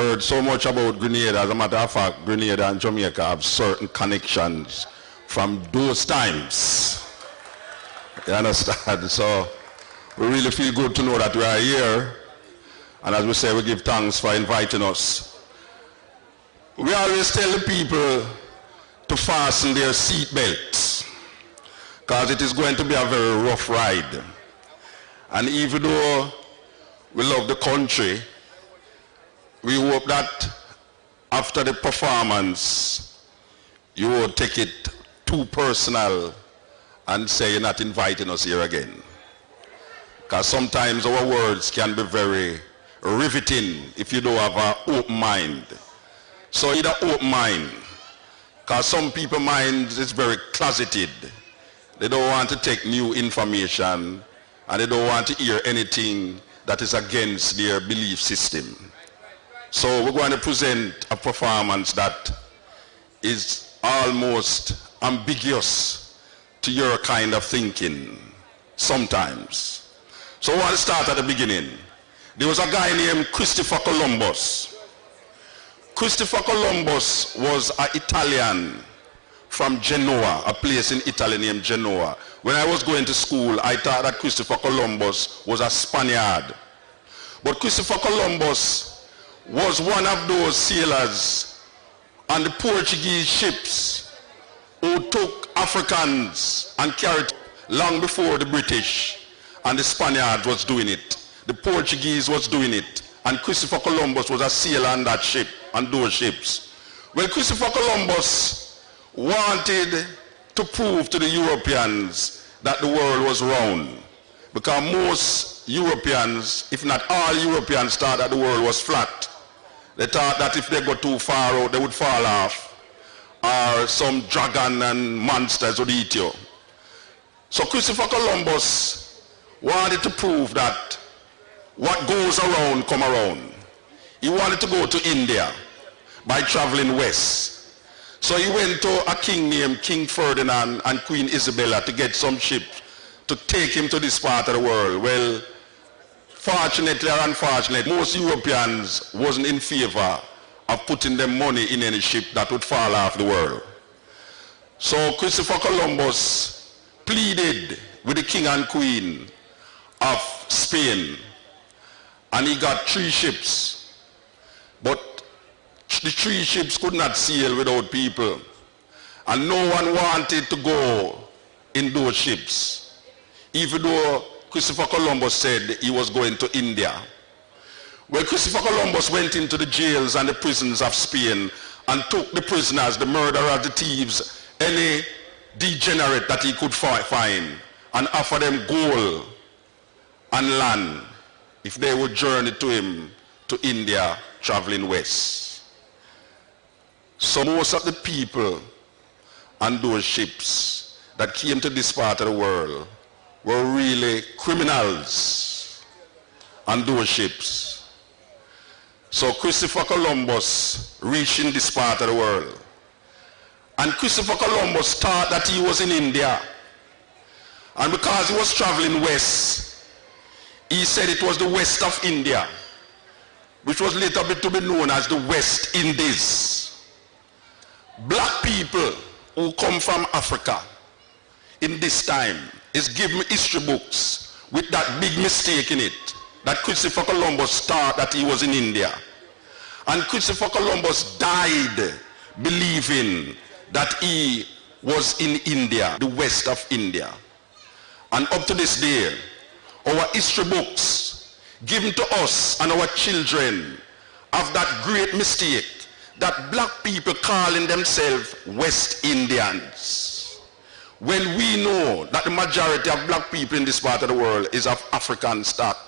heard so much about Grenada. As a matter of fact, Grenada and Jamaica have certain connections from those times. You understand? So we really feel good to know that we are here. And as we say, we give thanks for inviting us. We always tell the people to fasten their seat belts, because it is going to be a very rough ride. And even though we love the country, we hope that after the performance, you won't take it too personal and say you're not inviting us here again. Because sometimes our words can be very riveting if you don't have an open mind. So either open mind, because some people's minds is very closeted. They don't want to take new information, and they don't want to hear anything that is against their belief system. So we're going to present a performance that is almost ambiguous to your kind of thinking sometimes. So I want to start at the beginning. There was a guy named Christopher Columbus. Christopher Columbus was an Italian from Genoa, a place in Italy named Genoa. When I was going to school, I thought that Christopher Columbus was a Spaniard. But Christopher Columbus was one of those sailors on the Portuguese ships who took Africans and carried long before the British and the Spaniards was doing it. The Portuguese was doing it, and Christopher Columbus was a sailor on that ship, on those ships. Well, Christopher Columbus wanted to prove to the Europeans that the world was round, because most Europeans, if not all Europeans, thought that the world was flat. They thought that if they got too far out, they would fall off, or some dragon and monsters would eat you. So Christopher Columbus wanted to prove that what goes around come around. He wanted to go to India by traveling west. So he went to a king named King Ferdinand and Queen Isabella to get some ships to take him to this part of the world. Well, fortunately or unfortunately, most Europeans wasn't in favor of putting their money in any ship that would fall off the world. So Christopher Columbus pleaded with the king and queen of Spain, and he got 3 ships. But the 3 ships could not sail without people, and no one wanted to go in those ships, even though Christopher Columbus said he was going to India. Well, Christopher Columbus went into the jails and the prisons of Spain and took the prisoners, the murderers, the thieves, any degenerate that he could find, and offered them gold and land if they would journey to him to India, traveling west. So most of the people on those ships that came to this part of the world were really criminals on those ships. So Christopher Columbus reached in this part of the world. And Christopher Columbus thought that he was in India. And because he was traveling west, he said it was the west of India, which was later to be known as the West Indies. Black people who come from Africa in this time is given history books with that big mistake in it, that Christopher Columbus thought that he was in India. And Christopher Columbus died believing that he was in India, the west of India. And up to this day, our history books given to us and our children have that great mistake that black people calling themselves West Indians, when we know that the majority of black people in this part of the world is of African stock.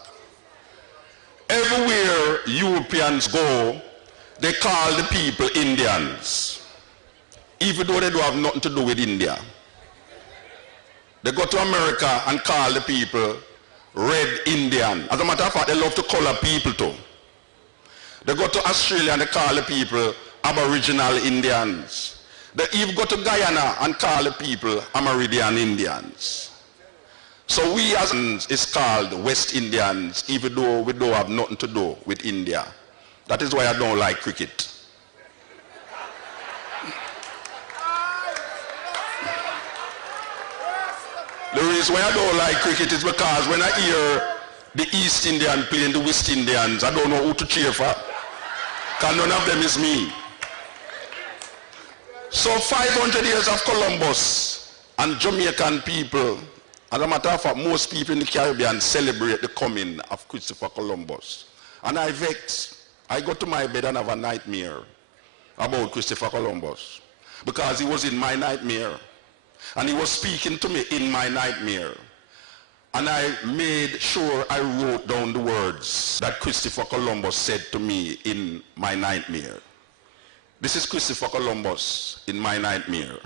Everywhere Europeans go, they call the people Indians, even though they don't have nothing to do with India. They go to America and call the people Red Indian. As a matter of fact, they love to color people too. They go to Australia and they call the people Aboriginal Indians. They even go to Guyana and call the people Amerindian Indians. So we as is called West Indians, even though we don't have nothing to do with India. That is why I don't like cricket. The reason why I don't like cricket is because when I hear the East Indian playing the West Indians, I don't know who to cheer for. Because none of them is me. So 500 years of Columbus and Jamaican people, as a matter of fact, most people in the Caribbean celebrate the coming of Christopher Columbus. And I vex. I go to my bed and have a nightmare about Christopher Columbus. Because he was in my nightmare. And he was speaking to me in my nightmare. And I made sure I wrote down the words that Christopher Columbus said to me in my nightmare. This is Christopher Columbus in my nightmare.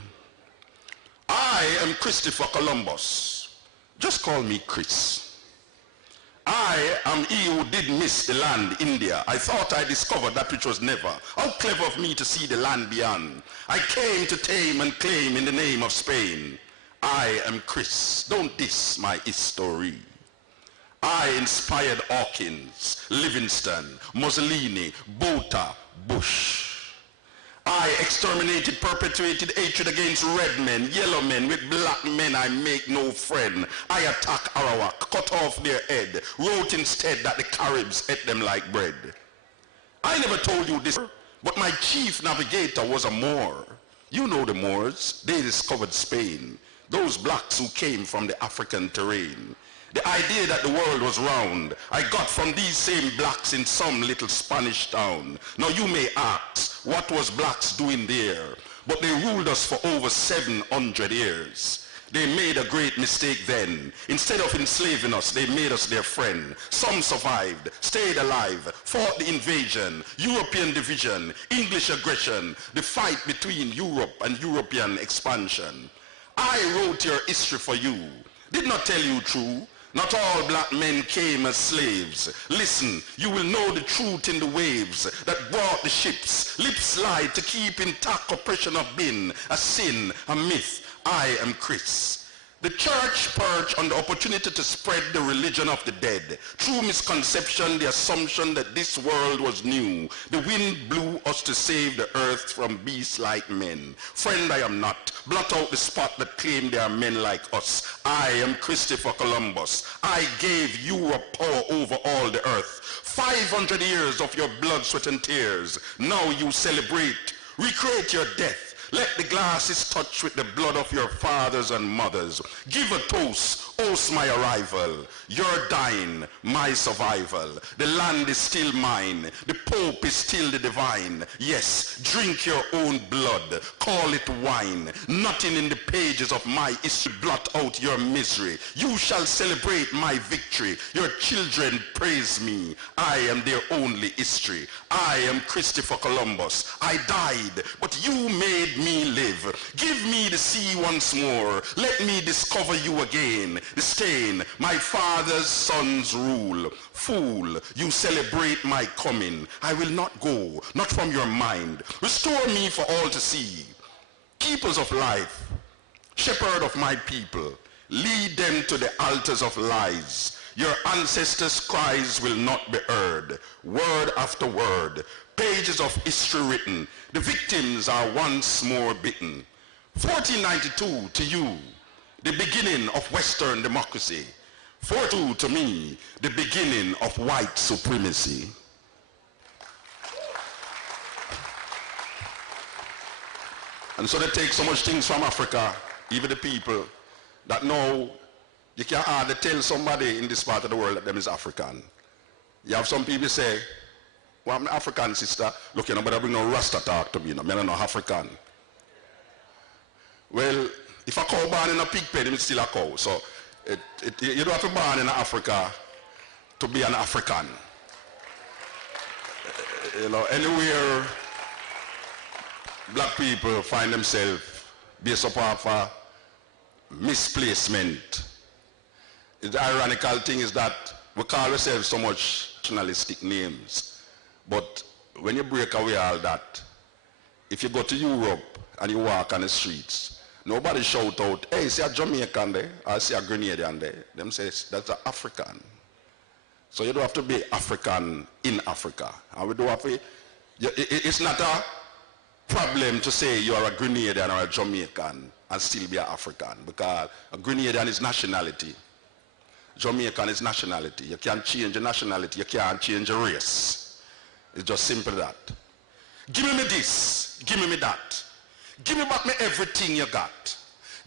I am Christopher Columbus. Just call me Chris. I am he who did miss the land, India. I thought I discovered that which was never. How clever of me to see the land beyond. I came to tame and claim in the name of Spain. I am Chris. Don't diss my history. I inspired Hawkins, Livingston, Mussolini, Botha, Bush. I exterminated, perpetuated hatred against red men, yellow men. With black men I make no friend. I attack Arawak, cut off their head, wrote instead that the Caribs ate them like bread. I never told you this, but my chief navigator was a Moor. You know the Moors. They discovered Spain. Those blacks who came from the African terrain. The idea that the world was round, I got from these same blacks in some little Spanish town. Now you may ask, what was blacks doing there? But they ruled us for over 700 years. They made a great mistake then. Instead of enslaving us, they made us their friend. Some survived, stayed alive, fought the invasion, European division, English aggression, the fight between Europe and European expansion. I wrote your history for you. Did not tell you true. Not all black men came as slaves. Listen, you will know the truth in the waves that brought the ships. Lips lied to keep intact oppression of been a sin, a myth. I am Chris. The church perched on the opportunity to spread the religion of the dead. Through misconception, the assumption that this world was new. The wind blew us to save the earth from beasts like men. Friend, I am not. Blot out the spot that claimed there are men like us. I am Christopher Columbus. I gave Europe power over all the earth. 500 years of your blood, sweat, and tears. Now you celebrate. Recreate your death. Let the glasses touch with the blood of your fathers and mothers. Give a toast, toast my arrival. You're dying, my survival. The land is still mine. The Pope is still the divine. Yes, drink your own blood. Call it wine. Nothing in the pages of my history blot out your misery. You shall celebrate my victory. Your children praise me. I am their only history. I am Christopher Columbus. I died, but you made me live. Give me the sea once more. Let me discover you again. The stain, my father's sons rule. Fool, you celebrate my coming. I will not go, not from your mind. Restore me for all to see. Keepers of life, shepherd of my people, lead them to the altars of lies. Your ancestors' cries will not be heard. Word after word, pages of history written. The victims are once more bitten. 1492 to you, the beginning of Western democracy. 42 to me, the beginning of white supremacy. And so they take so much things from Africa, even the people, that now you can hardly tell somebody in this part of the world that them is African. You have some people say, well, I'm an African sister. Look, you know, but I bring no Rasta talk to me, you know. I'm not African. Well, if a cow born in a pig pen, it's still a cow. So you don't have to born in Africa to be an African. You know, anywhere black people find themselves based upon a misplacement. The ironical thing is that we call ourselves so much nationalistic names. But when you break away all that, if you go to Europe and you walk on the streets, nobody shout out, hey, see a Jamaican there, or see a Grenadian there. Them say, that's an African. So you don't have to be African in Africa. And we don't have to, it's not a problem to say you're a Grenadian or a Jamaican and still be an African, because a Grenadian is nationality. Jamaican is nationality. You can't change your nationality, you can't change your race. It's just simple that. Give me this, give me that. Give me back me everything you got.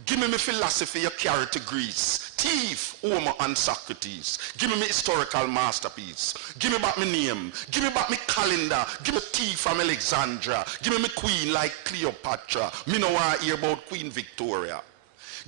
Give me philosophy you carry to Greece. Thief, Homer and Socrates. Give me historical masterpiece. Give me back my name. Give me back my calendar. Give me tea from Alexandria. Give me queen like Cleopatra. Me no want to hear about Queen Victoria.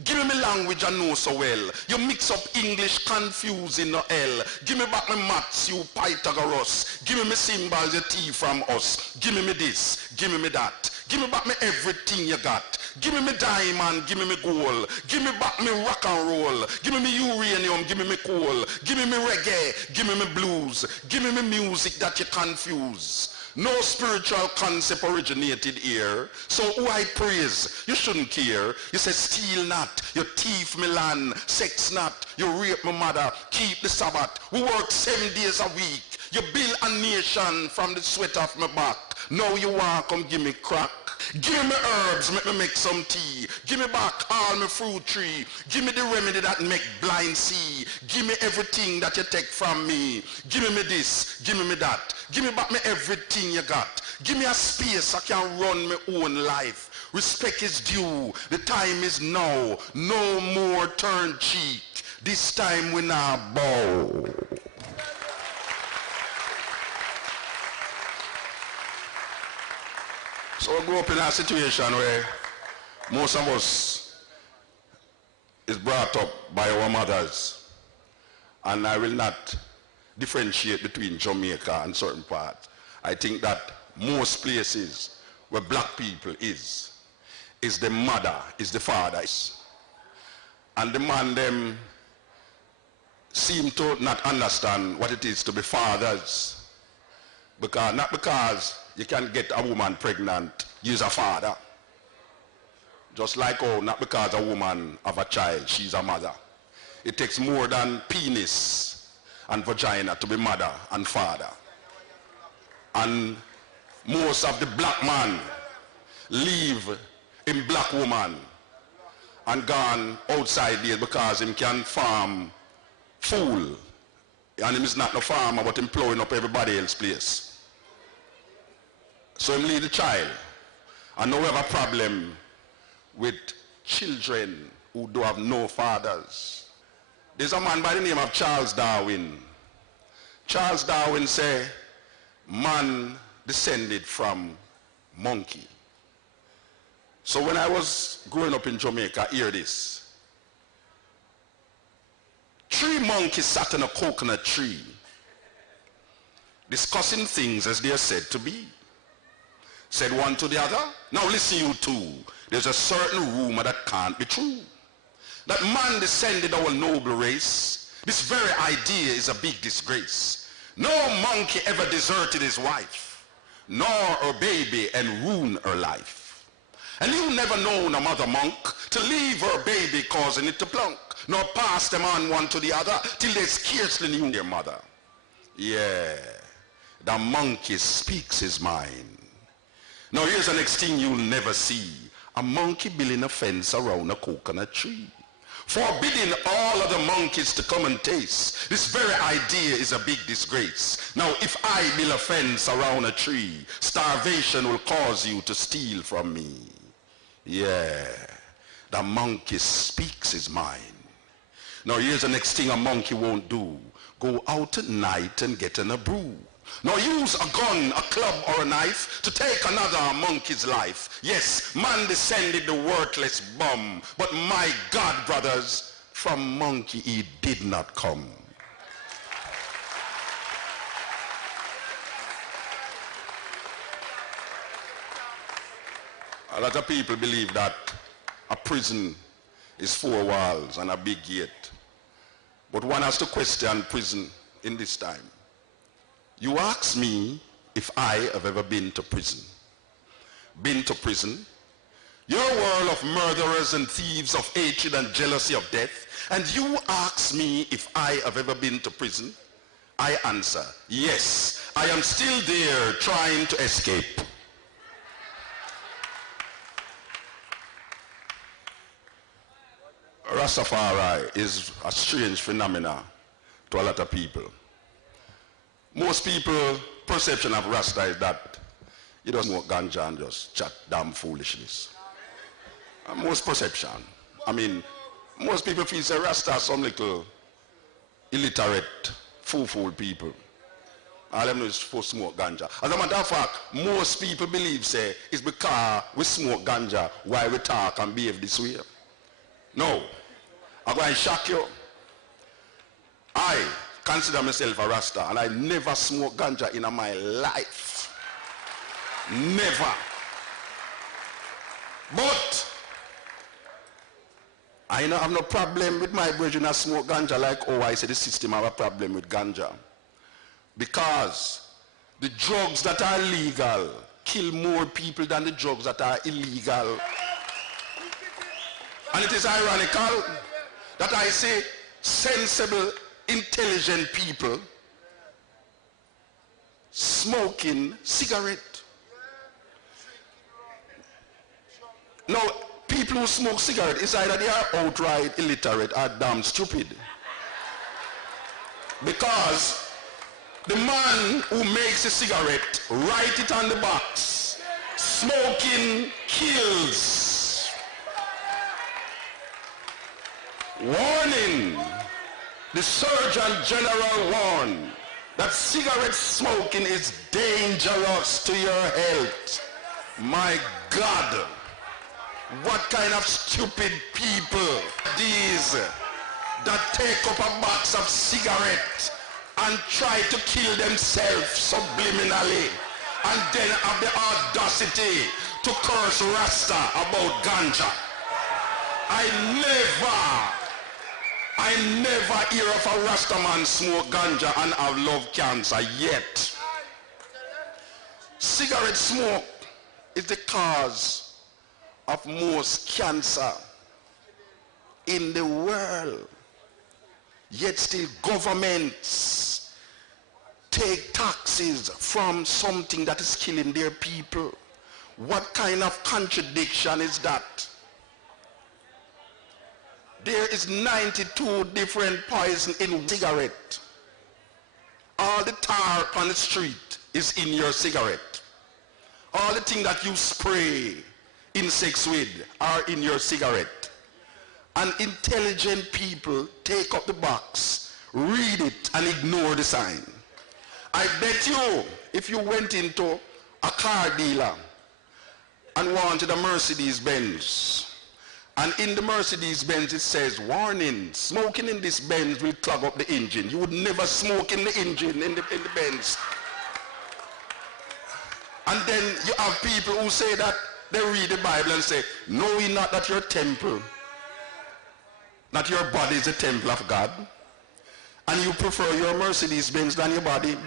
Give me language I know so well. You mix up English confusing no L. Give me back my maths, you Pythagoras. Give me symbols, you T from us. Give me this, give me that. Give me back me everything you got. Give me diamond, give me gold. Give me back me rock and roll. Give me uranium, give me coal. Give me reggae, give me blues. Give me music that you confuse. No spiritual concept originated here. So who I praise, you shouldn't care. You say steal not, you thief me land, sex not, you rape my mother, keep the Sabbath. We work 7 days a week. You build a nation from the sweat of my back. Now you want come give me crack. Give me herbs, make me make some tea. Give me back all my fruit tree. Give me the remedy that make blind see. Give me everything that you take from me. Give me this, give me that. Give me back me everything you got. Give me a space I can run my own life. Respect is due. The time is now. No more turn cheek. This time we now bow. So we grew up in a situation where most of us is brought up by our mothers. And I will not differentiate between Jamaica and certain parts. I think that most places where black people is the mother, is the father. And the man them seem to not understand what it is to be fathers. Not because you can get a woman pregnant, you's a father. Just like not because a woman have a child, she's a mother. It takes more than penis and vagina to be mother and father. And most of the black man leave in black woman and gone outside there because him can farm fool. And him is not no farmer, but him plowing up everybody else's place. So him leave the child. And now we have a problem with children who do have no fathers. There's a man by the name of Charles Darwin. Charles Darwin say, man descended from monkey. So when I was growing up in Jamaica, hear this. 3 monkeys sat on a coconut tree, discussing things as they are said to be. Said one to the other, now listen you two, there's a certain rumor that can't be true. That man descended our noble race, this very idea is a big disgrace. No monkey ever deserted his wife, nor her baby and ruined her life. And you never known a mother monk to leave her baby causing it to plunk, nor pass them on one to the other till they scarcely knew their mother. Yeah, the monkey speaks his mind. Now here's the next thing you'll never see. A monkey building a fence around a coconut tree, forbidding all other monkeys to come and taste. This very idea is a big disgrace. Now if I build a fence around a tree, starvation will cause you to steal from me. Yeah, the monkey speaks his mind. Now here's the next thing a monkey won't do. Go out at night and get in a brew. Nor use a gun, a club, or a knife to take another monkey's life. Yes, man descended the worthless bum, but my God, brothers, from monkey he did not come. A lot of people believe that a prison is 4 walls and a big gate. But one has to question prison in this time. You ask me if I have ever been to prison. Been to prison? You're a world of murderers and thieves, of hatred and jealousy of death. And you ask me if I have ever been to prison? I answer, yes, I am still there trying to escape. Rastafari is a strange phenomenon to a lot of people. Most people's perception of Rasta is that he doesn't smoke ganja and just chat damn foolishness. Most perception. I mean, most people feel say Rasta are some little illiterate, fool people. All them know is for smoke ganja. As a matter of fact, most people believe say it's because we smoke ganja why we talk and behave this way. No. I'm going to shock you. I consider myself a Rasta and I never smoke ganja in my life. Never. But I don't have no problem with my brethren that smoke ganja like, oh, I say the system have a problem with ganja. Because the drugs that are legal kill more people than the drugs that are illegal. And it is ironical that I say sensible, intelligent people smoking cigarette. Now, people who smoke cigarette, it's either they are outright illiterate or damn stupid. Because the man who makes a cigarette, write it on the box, smoking kills. Warning, the Surgeon General warned that cigarette smoking is dangerous to your health. My God, what kind of stupid people these that take up a box of cigarettes and try to kill themselves subliminally and then have the audacity to curse Rasta about ganja. I never hear of a Rasta man smoke ganja and have love cancer yet. Cigarette smoke is the cause of most cancer in the world. Yet still governments take taxes from something that is killing their people. What kind of contradiction is that? There is 92 different poisons in cigarette. All the tar on the street is in your cigarette. All the things that you spray insects with are in your cigarette. And intelligent people take up the box, read it, and ignore the sign. I bet you, if you went into a car dealer and wanted a Mercedes-Benz, and in the Mercedes-Benz it says, warning, smoking in this Benz will clog up the engine. You would never smoke in the engine in the Benz. And then you have people who say that they read the Bible and say, know ye not that your temple, not your body is the temple of God? And you prefer your Mercedes-Benz than your body.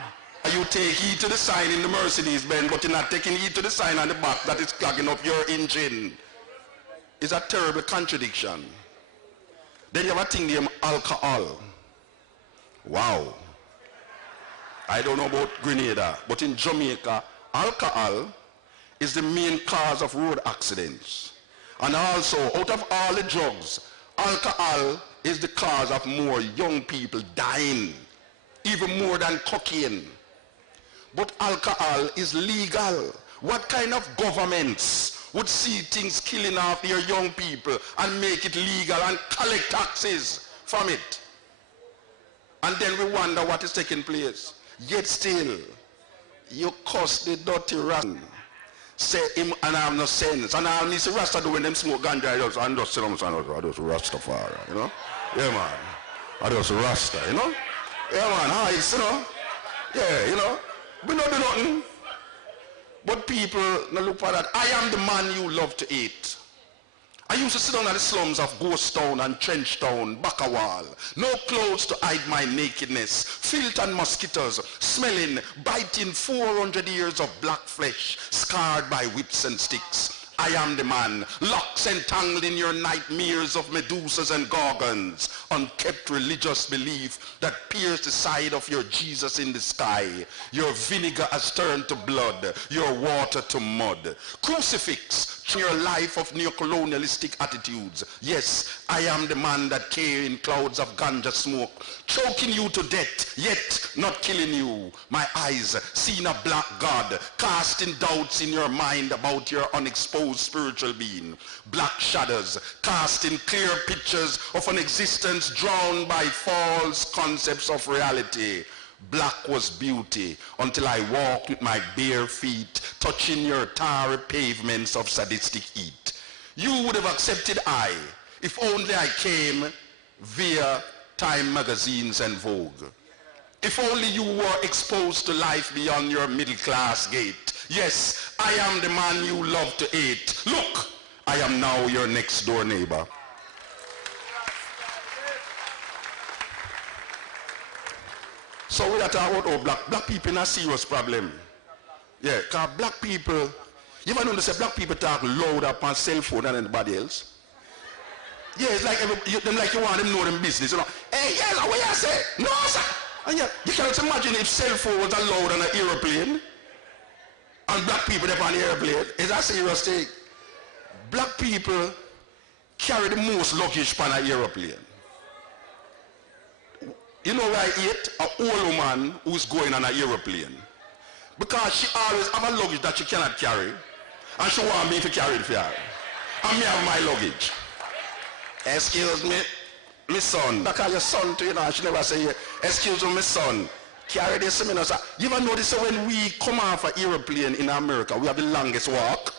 And you take heed to the sign in the Mercedes-Benz, but you're not taking heed to the sign on the back that is clogging up your engine. It's a terrible contradiction. Then you have a thing named alcohol. Wow. I don't know about Grenada, but in Jamaica, alcohol is the main cause of road accidents. And also, out of all the drugs, alcohol is the cause of more young people dying, even more than cocaine. But alcohol is legal. What kind of governments would see things killing off their young people and make it legal and collect taxes from it? And then we wonder what is taking place. Yet still, you cuss the dirty Rasta. Say him and I have no sense. And I need to Rasta do when them smoke ganja. I just say them, I just Rastafari, you know? Yeah, man. I just Rasta, you know? Yeah, man. Hides, you know? Yeah, you know? We don't do nothing. But people now look for that. I am the man you love to eat. I used to sit down at the slums of Ghost Town and Trench Town, Bakawal. No clothes to hide my nakedness. Filth and mosquitoes, smelling, biting 400 years of black flesh, scarred by whips and sticks. I am the man, locks entangled in your nightmares of Medusas and Gorgons. unkept religious belief that pierced the side of your Jesus in the sky. Your vinegar has turned to blood, your water to mud. Crucifix your life of neo-colonialistic attitudes. Yes, I am the man that came in clouds of ganja smoke, choking you to death, yet not killing you. My eyes seen a black God, casting doubts in your mind about your unexposed spiritual being. Black shadows, casting clear pictures of an existence drowned by false concepts of reality. Black was beauty until I walked with my bare feet, touching your tarry pavements of sadistic heat. You would have accepted I, if only I came via Time magazines and Vogue. If only you were exposed to life beyond your middle class gate. Yes, I am the man you love to hate. Look, I am now your next door neighbor. So we are talking about black people in a serious problem. Yeah, because black people, you ever notice that black people talk louder on cell phone than anybody else? Yeah, it's like you want them to know them business. You know, hey, yes, what you say? No, sir. And yeah, you can't imagine if cell phones are louder than an aeroplane and black people up on the airplane. Is that a serious thing? Black people carry the most luggage on an aeroplane. You know why I hate an old woman who's going on an aeroplane? Because she always have a luggage that she cannot carry, and she want me to carry it for her. And me have my luggage. Excuse me, my son. Because your son too, you know, she never say, excuse me, my son. Carry this. You ever notice that when we come off an aeroplane in America, we have the longest walk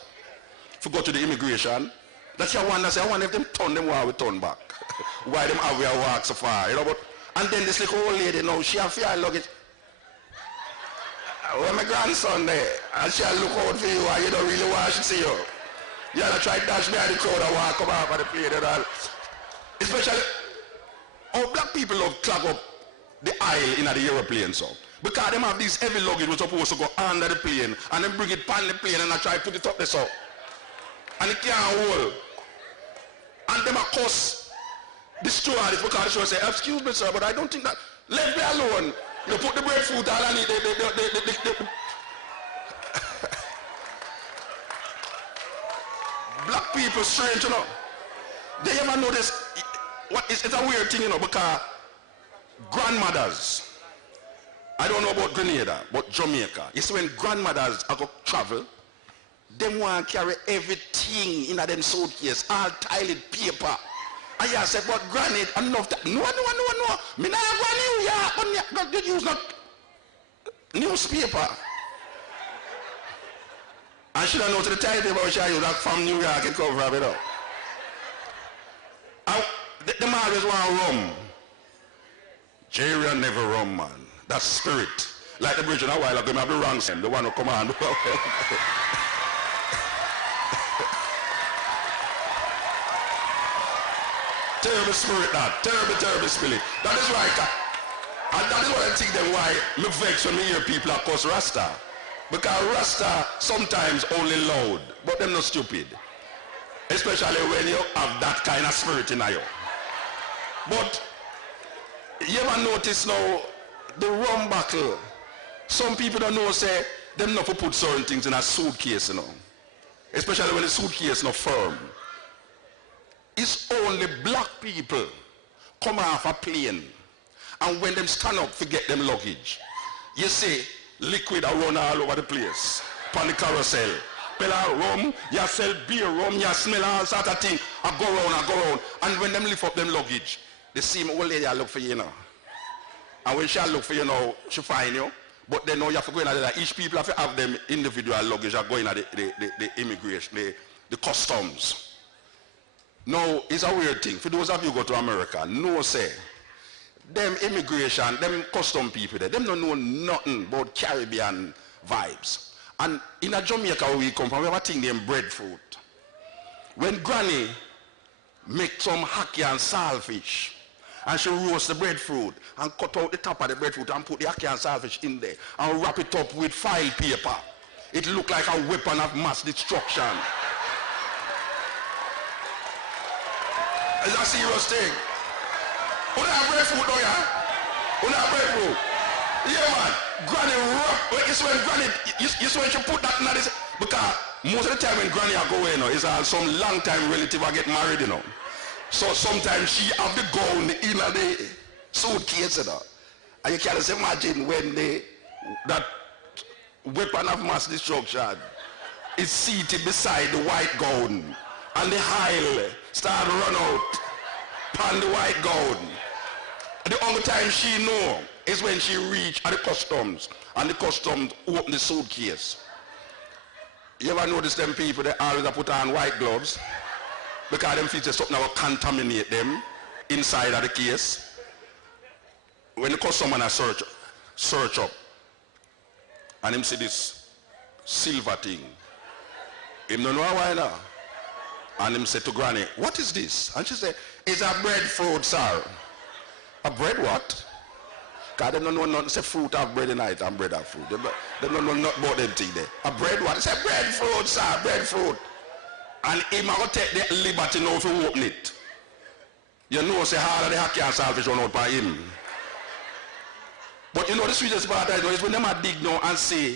to go to the immigration? That's your wonder. I wonder if them turn them while we turn back. Why them have we walk so far, you know? But and then this little old lady now, she have fear luggage. Well, my grandson there, and she'll look out for you and you don't really want to see you. You have to try to dash behind the crowd and walk come off of the plane and all. Especially, how black people love clog up the aisle in the aeroplane so. Because them have these heavy luggage which supposed to go under the plane and then bring it on the plane and I try to put it up there so. And it can't hold. And them of course, the stewardess, because the stewardess say, excuse me sir, but I don't think that, let me alone. You put the breadfruit all on it, black people strange, you know. They ever notice, it's a weird thing, you know, because grandmothers, I don't know about Grenada, but Jamaica, you see when grandmothers are going to travel, they want to carry everything in them suitcase, all tiled paper. And you said, but granny, enough that. No. Me not go New York, but you use not newspaper. And she don't know to the title about she use that from New York and cover of it up. The man always want rum. Jerry never rum, man. That's spirit. Like the bridge in a while ago, I have the wrong same, the one who come on. Terrible spirit that, terrible spirit. That is why, and that is what I think then why me vex when me hear people are called Rasta. Because Rasta sometimes only loud, but them not stupid. Especially when you have that kind of spirit in you. But you ever notice now, the rum bottle, some people don't know say, them not to put certain things in a suitcase, you know. Especially when the suitcase not firm. It's only black people come off a plane and when them stand up forget them luggage. You see liquid are run all over the place on the carousel. Pella rum, you sell beer rum, you smell all sort of thing. I go round. And when them lift up them luggage, the same old lady I look for you now. And when she look for you now, she find you. But then now you have to go in there. Each people have to have them individual luggage are going at the immigration, the customs. Now, it's a weird thing. For those of you who go to America, no say, them immigration, them custom people there, them don't know nothing about Caribbean vibes. And in a Jamaica where we come from, we have a thing named breadfruit. When Granny make some hacky and saltfish, and she roast the breadfruit and cut out the top of the breadfruit and put the hacky and saltfish in there and wrap it up with file paper, it look like a weapon of mass destruction. It's a serious thing. Una have breadfruit, don't ya? Una have breadfruit. Yeah, man. Granny rough. It's when Granny, you see when she put that in this, because most of the time when Granny are going, it's some long time relative I get married, you know. So sometimes she have the gown in the suitcase, you know. And you can't imagine when that weapon of mass destruction is seated beside the white gown, and the aisle start run out upon the white gown. The only time she know is when she reach at the customs, and the customs open the suitcase. You ever notice them people, they always put on white gloves because them features something that will contaminate them inside of the case. When the customer search up and him see this silver thing, him don't know why now. And him say to Granny, what is this? And she say, it's a breadfruit, sir. A bread what? Because they don't know nothing. Say fruit have bread in it and bread have fruit. They don't know nothing about them thing there. A bread what? Say breadfruit, sir, breadfruit. And him are going to take the liberty now to open it. You know, say all of the hacky and salvage run out by him. But you know the sweetest part is when them are dig now and say,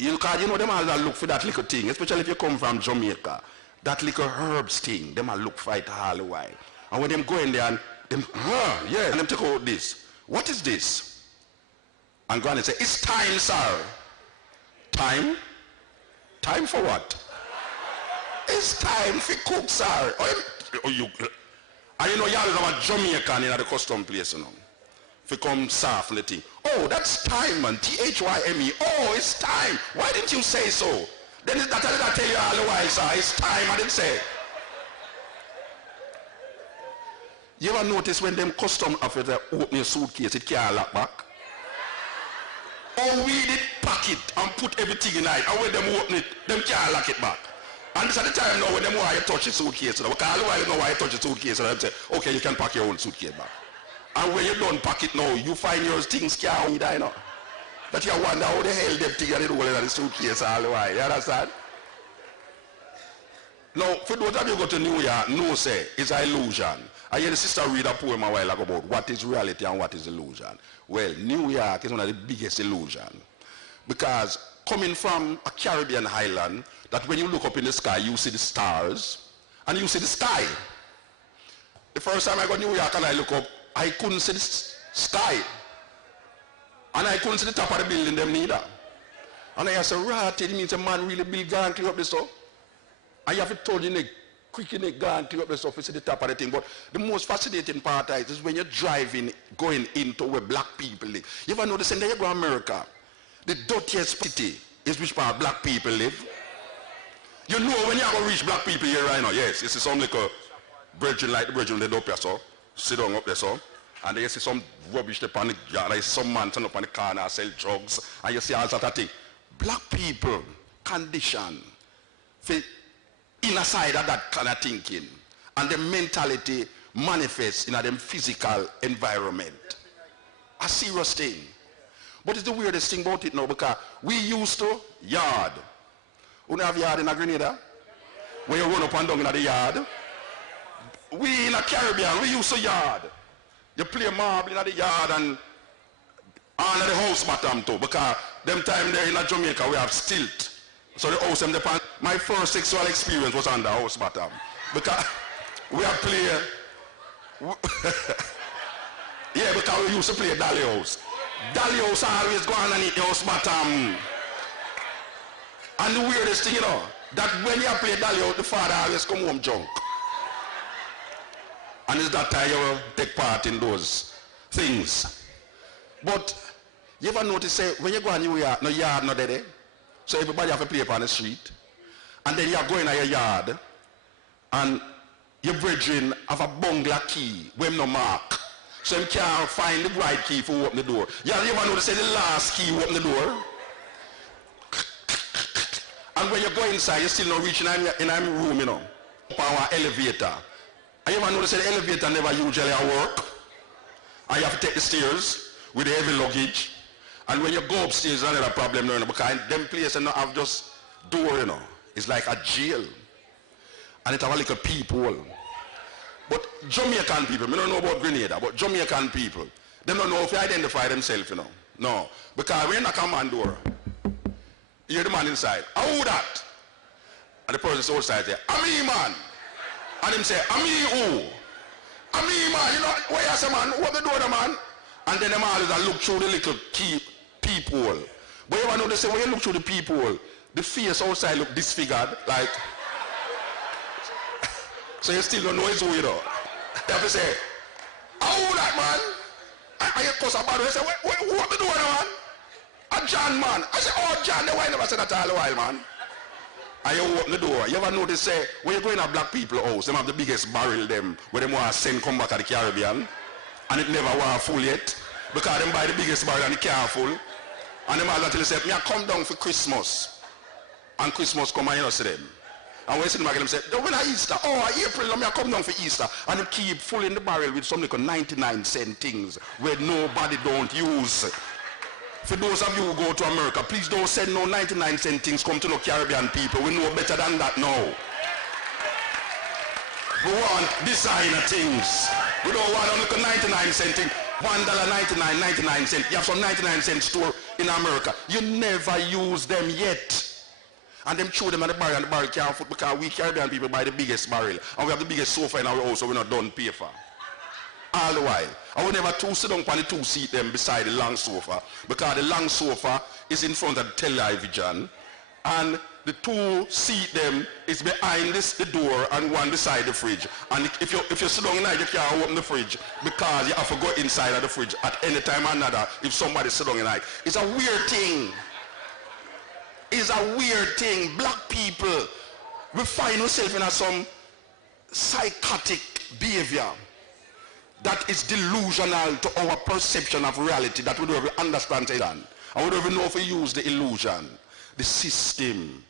you know them all look for that little thing, especially if you come from Jamaica. That little herbs thing, them all look for it all the while. And when them go in there and them, yeah, and them take out this. What is this? And Granny say, it's time, sir. Time? Time for what? It's time for cook, sir. And you know y'all have a Jamaican in the custom place, you know. If come soft and the thing. Oh, that's time, man. T-H-Y-M-E. Oh, it's time. Why didn't you say so? Then that I tell you all the while, sir. It's time, I didn't say. You ever notice when them custom officer open your suitcase, it can't lock back? Oh, we did pack it and put everything in it. And when them open it, them can't lock it back. And this at the time now when them why you touch the suitcase. Because all the while you know why you touch the suitcase. And them say, okay, you can pack your own suitcase back. And when you don't pack it now, you find your things can't hold, you know. That you wonder how the hell them things are in the suitcase all the while. You understand? Now, for those of you who go to New York, no say, it's an illusion. I hear the sister read a poem a while ago about what is reality and what is illusion. Well, New York is one of the biggest illusions. Because coming from a Caribbean island, that when you look up in the sky, you see the stars, and you see the sky. The first time I got to New York and I look up, I couldn't see the sky. And I couldn't see the top of the building them neither. And I said, right, it means a man really build guy and clear up the stuff. I have to told you, quick in the guy and clear up the stuff, you see the top of the thing. But the most fascinating part is when you're driving, going into where black people live. You ever notice in the you go America, the dirtiest city is which part black people live? You know when you're going to reach black people here right now, yes, you see some like a virgin like the virgin they up here, so sit down up there, so. And then you see some rubbish upon the yard, like some man turn up on the corner, sell drugs, and you see all sort of thing. Black people condition for inner side of that kind of thinking, and the mentality manifests in them physical environment. A serious thing. But it's the weirdest thing about it now, because we used to yard. You have yard in a Grenada? When you run up and down in the yard. We in a Caribbean, we used to yard. You play marble in the yard and all of the house bottom too, because them time there in Jamaica we have stilt. So the house them depend. My first sexual experience was on the house bottom. Because we have played yeah, because we used to play dolly house. Dolly house always go on and eat the house bottom. And the weirdest thing, you know, that when you play dolly house, the father always come home drunk. And it's that time you take part in those things. But you ever notice, say, when you go in New York, no yard not there. So everybody have to play upon the street. And then you are going to your yard, and your brethren have a bungler key, when no mark. So you can't find the right key for open the door. You ever notice, say, the last key open the door? And when you go inside, you still not reaching in a room, you know, up our elevator. And you ever notice the elevator never usually work? And you have to take the stairs with the heavy luggage. And when you go upstairs, there's another problem, you know, because them places don't have just door, you know. It's like a jail. And it have a little peephole. But Jamaican people, I don't know about Grenada, but Jamaican people, they don't know if they identify themselves, you know. No. Because when you knock on man door, you hear the man inside, who that? And the person outside say, me man. And him say, me who? Me man, you know, where you say man, what the door the man? And then the man always look through the little key peephole. But you ever know they say when you look through the peephole, the face outside look disfigured, like so you still don't know it's who, you know. You have to say, who that man? And you cuss about it, you say, what the door the man? A John man. I say, oh John, why never said that all the while, man? And you open the door. You ever notice say when you go in a black people house, them have the biggest barrel them where them want to send come back to the Caribbean. And it never was full yet. Because them buy the biggest barrel and the car full. And them all until say, me I come down for Christmas. And Christmas come and you know see them. And when you see them again, them say, when I Easter, April, me I come down for Easter. And they keep filling the barrel with some like 99-cent things where nobody don't use. For those of you who go to America, please don't send no 99-cent things come to no Caribbean people. We know better than that now. We want designer things. We don't want only 99-cent thing. $1.99, 99 cents. You have some 99-cent store in America. You never use them yet. And them throw them at the barrel and the barrel can't foot because we Caribbean people buy the biggest barrel. And we have the biggest sofa in our house so we're not done pay for. All the while. I will never sit down on the two seat them beside the long sofa because the long sofa is in front of the television and the two seat them is behind the door and one beside the fridge. And if you sit down tonight, you can't open the fridge because you have to go inside of the fridge at any time or another if somebody sit down tonight. It's a weird thing. It's a weird thing. Black people, we find ourselves in some psychotic behavior that is delusional to our perception of reality that we don't even understand it. And we don't even know if we use the illusion. The system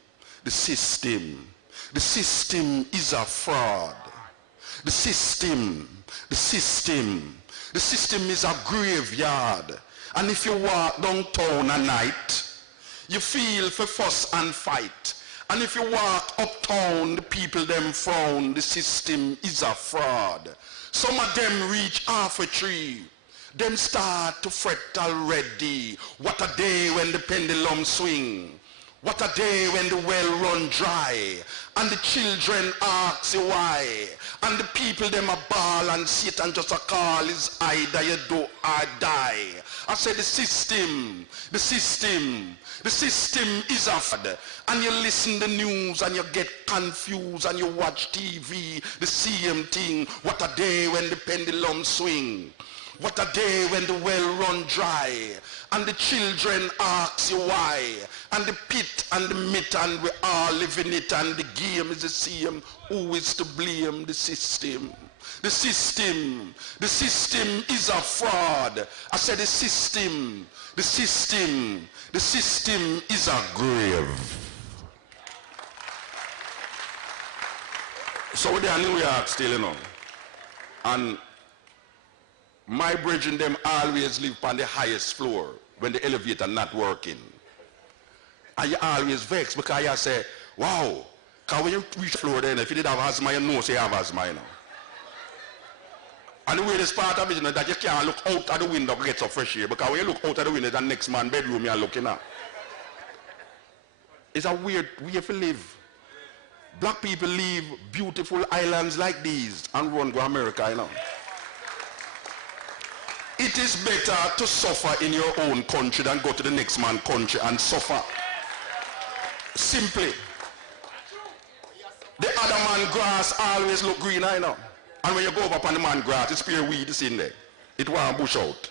is a fraud. The system is a graveyard. And if you walk downtown at night, you feel for fuss and fight. And if you walk uptown, the people them frown. The system is a fraud. Some of them reach half a tree. Them start to fret already. What a day when the pendulum swing. What a day when the well run dry. And the children ask you why. And the people them a ball and sit and just a call is either you do or die. I say the system is a fraud. And you listen the news and you get confused and you watch TV, the same thing. What a day when the pendulum swing. What a day when the well run dry. And the children ask you why. And the pit and the myth and we all live in it and the game is the same. Who is to blame? The system. The system is a fraud. I said the system is a grave. So they are in New York still, you know. And my brethren them always live on the highest floor when the elevator not working. And you always vex because you say, wow, because when you reach the floor then, if you did have asthma, you know say you have asthma, you know. And the weirdest part of it is that you can't look out of the window to get some fresh air because when you look out of the window, the next man's bedroom you're looking at. It's a weird way to live. Black people leave beautiful islands like these and run to America, you know. It is better to suffer in your own country than go to the next man's country and suffer. Simply. The other man's grass always look greener, you know. And when you go up on the man's grass, it's pure weed is in there. It won't bush out.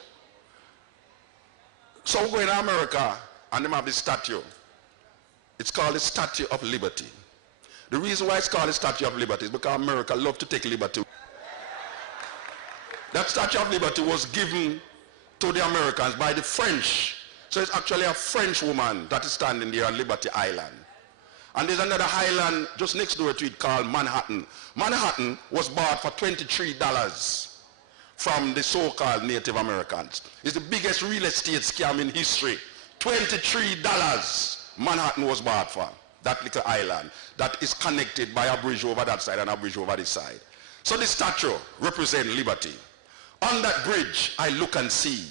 So we go in America and they have this statue. It's called the Statue of Liberty. The reason why it's called the Statue of Liberty is because America loves to take liberty. That Statue of Liberty was given to the Americans by the French. So it's actually a French woman that is standing there on Liberty Island. And there's another island just next door to it called Manhattan. Manhattan was bought for $23 from the so-called Native Americans. It's the biggest real estate scam in history. $23 Manhattan was bought for, that little island that is connected by a bridge over that side and a bridge over this side. So the statue represents liberty. On that bridge, I look and see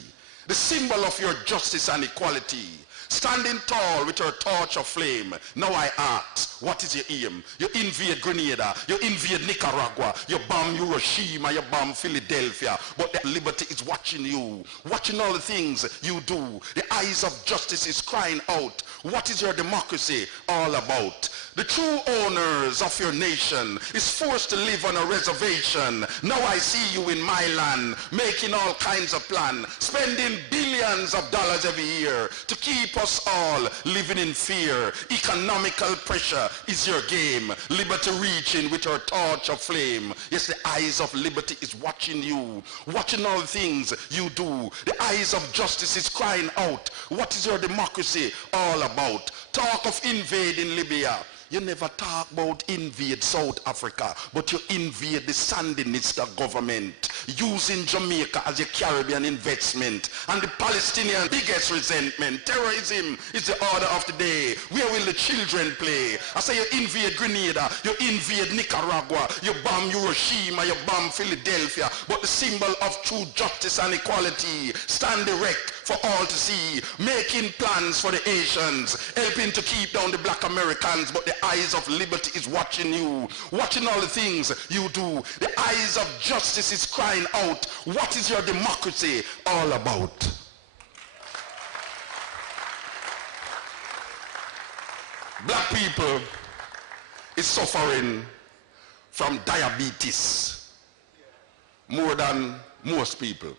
the symbol of your justice and equality, standing tall with your torch of flame. Now I ask, what is your aim? You invade Grenada, you invade Nicaragua, you bomb Hiroshima, you bomb Philadelphia, but the liberty is watching you, watching all the things you do. The eyes of justice is crying out, what is your democracy all about? The true owners of your nation is forced to live on a reservation. Now I see you in my land, making all kinds of plans, spending billions of dollars every year to keep us all living in fear. Economical pressure is your game. Liberty reaching with her torch of flame. Yes, the eyes of liberty is watching you, watching all the things you do. The eyes of justice is crying out, what is your democracy all about? Talk of invading Libya. You never talk about invade South Africa, but you invade the Sandinista government, using Jamaica as a Caribbean investment. And the Palestinian biggest resentment, terrorism is the order of the day. Where will the children play? I say you invade Grenada, you invade Nicaragua, you bomb Hiroshima, you bomb Philadelphia, but the symbol of true justice and equality stand erect for all to see, making plans for the Asians, helping to keep down the black Americans, but the eyes of liberty is watching you, watching all the things you do. The eyes of justice is crying out, what is your democracy all about? Black people is suffering from diabetes more than most people,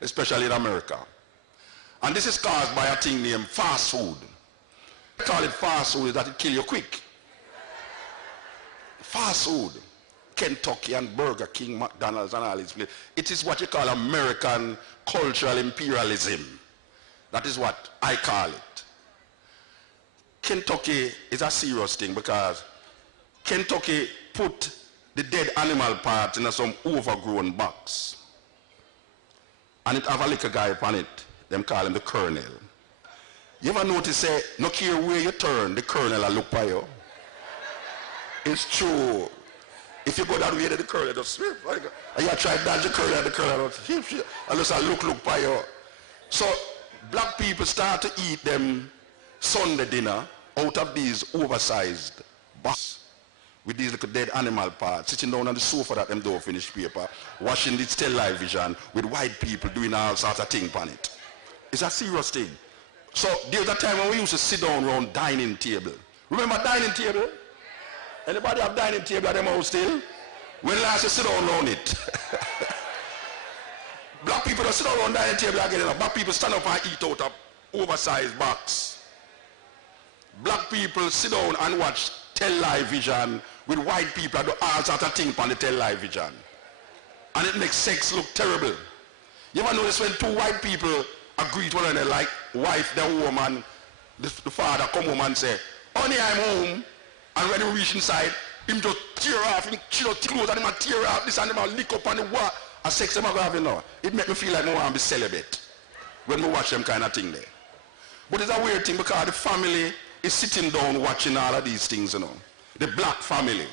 especially in America. And this is caused by a thing named fast food. I call it fast food is that it kills you quick. Fast food, Kentucky and Burger King, McDonald's and all these places. It is what you call American cultural imperialism. That is what I call it. Kentucky is a serious thing because Kentucky put the dead animal parts in some overgrown box. And it have a little guy upon it. Them call him the colonel. You ever notice, say, no care where you turn, the colonel will look by you? It's true. If you go that way, the colonel just sweep. And you try to dodge the colonel just look by you. So black people start to eat them Sunday dinner out of these oversized boxes with these little dead animal parts, sitting down on the sofa that them don't finish paper, watching this television with white people doing all sorts of things on it. It's a serious thing. So there was a time when we used to sit down around dining table. Remember dining table? Anybody have dining table at them house still? When last you sit down around it? Black people don't sit down around dining table again. Black people stand up and eat out of oversized box. Black people sit down and watch television with white people do all sorts of things on the television. And it makes sex look terrible. You ever notice when two white people agree to one another, like wife, the woman, the father come home and say, honey, I'm home. And when you reach inside, him just tear off, him clothes and him tear off, this and him lick up on the wall. And sex them go having now. It make me feel like I want to be celibate when we watch them kind of thing there. But it's a weird thing because the family is sitting down watching all of these things, you know. The black family,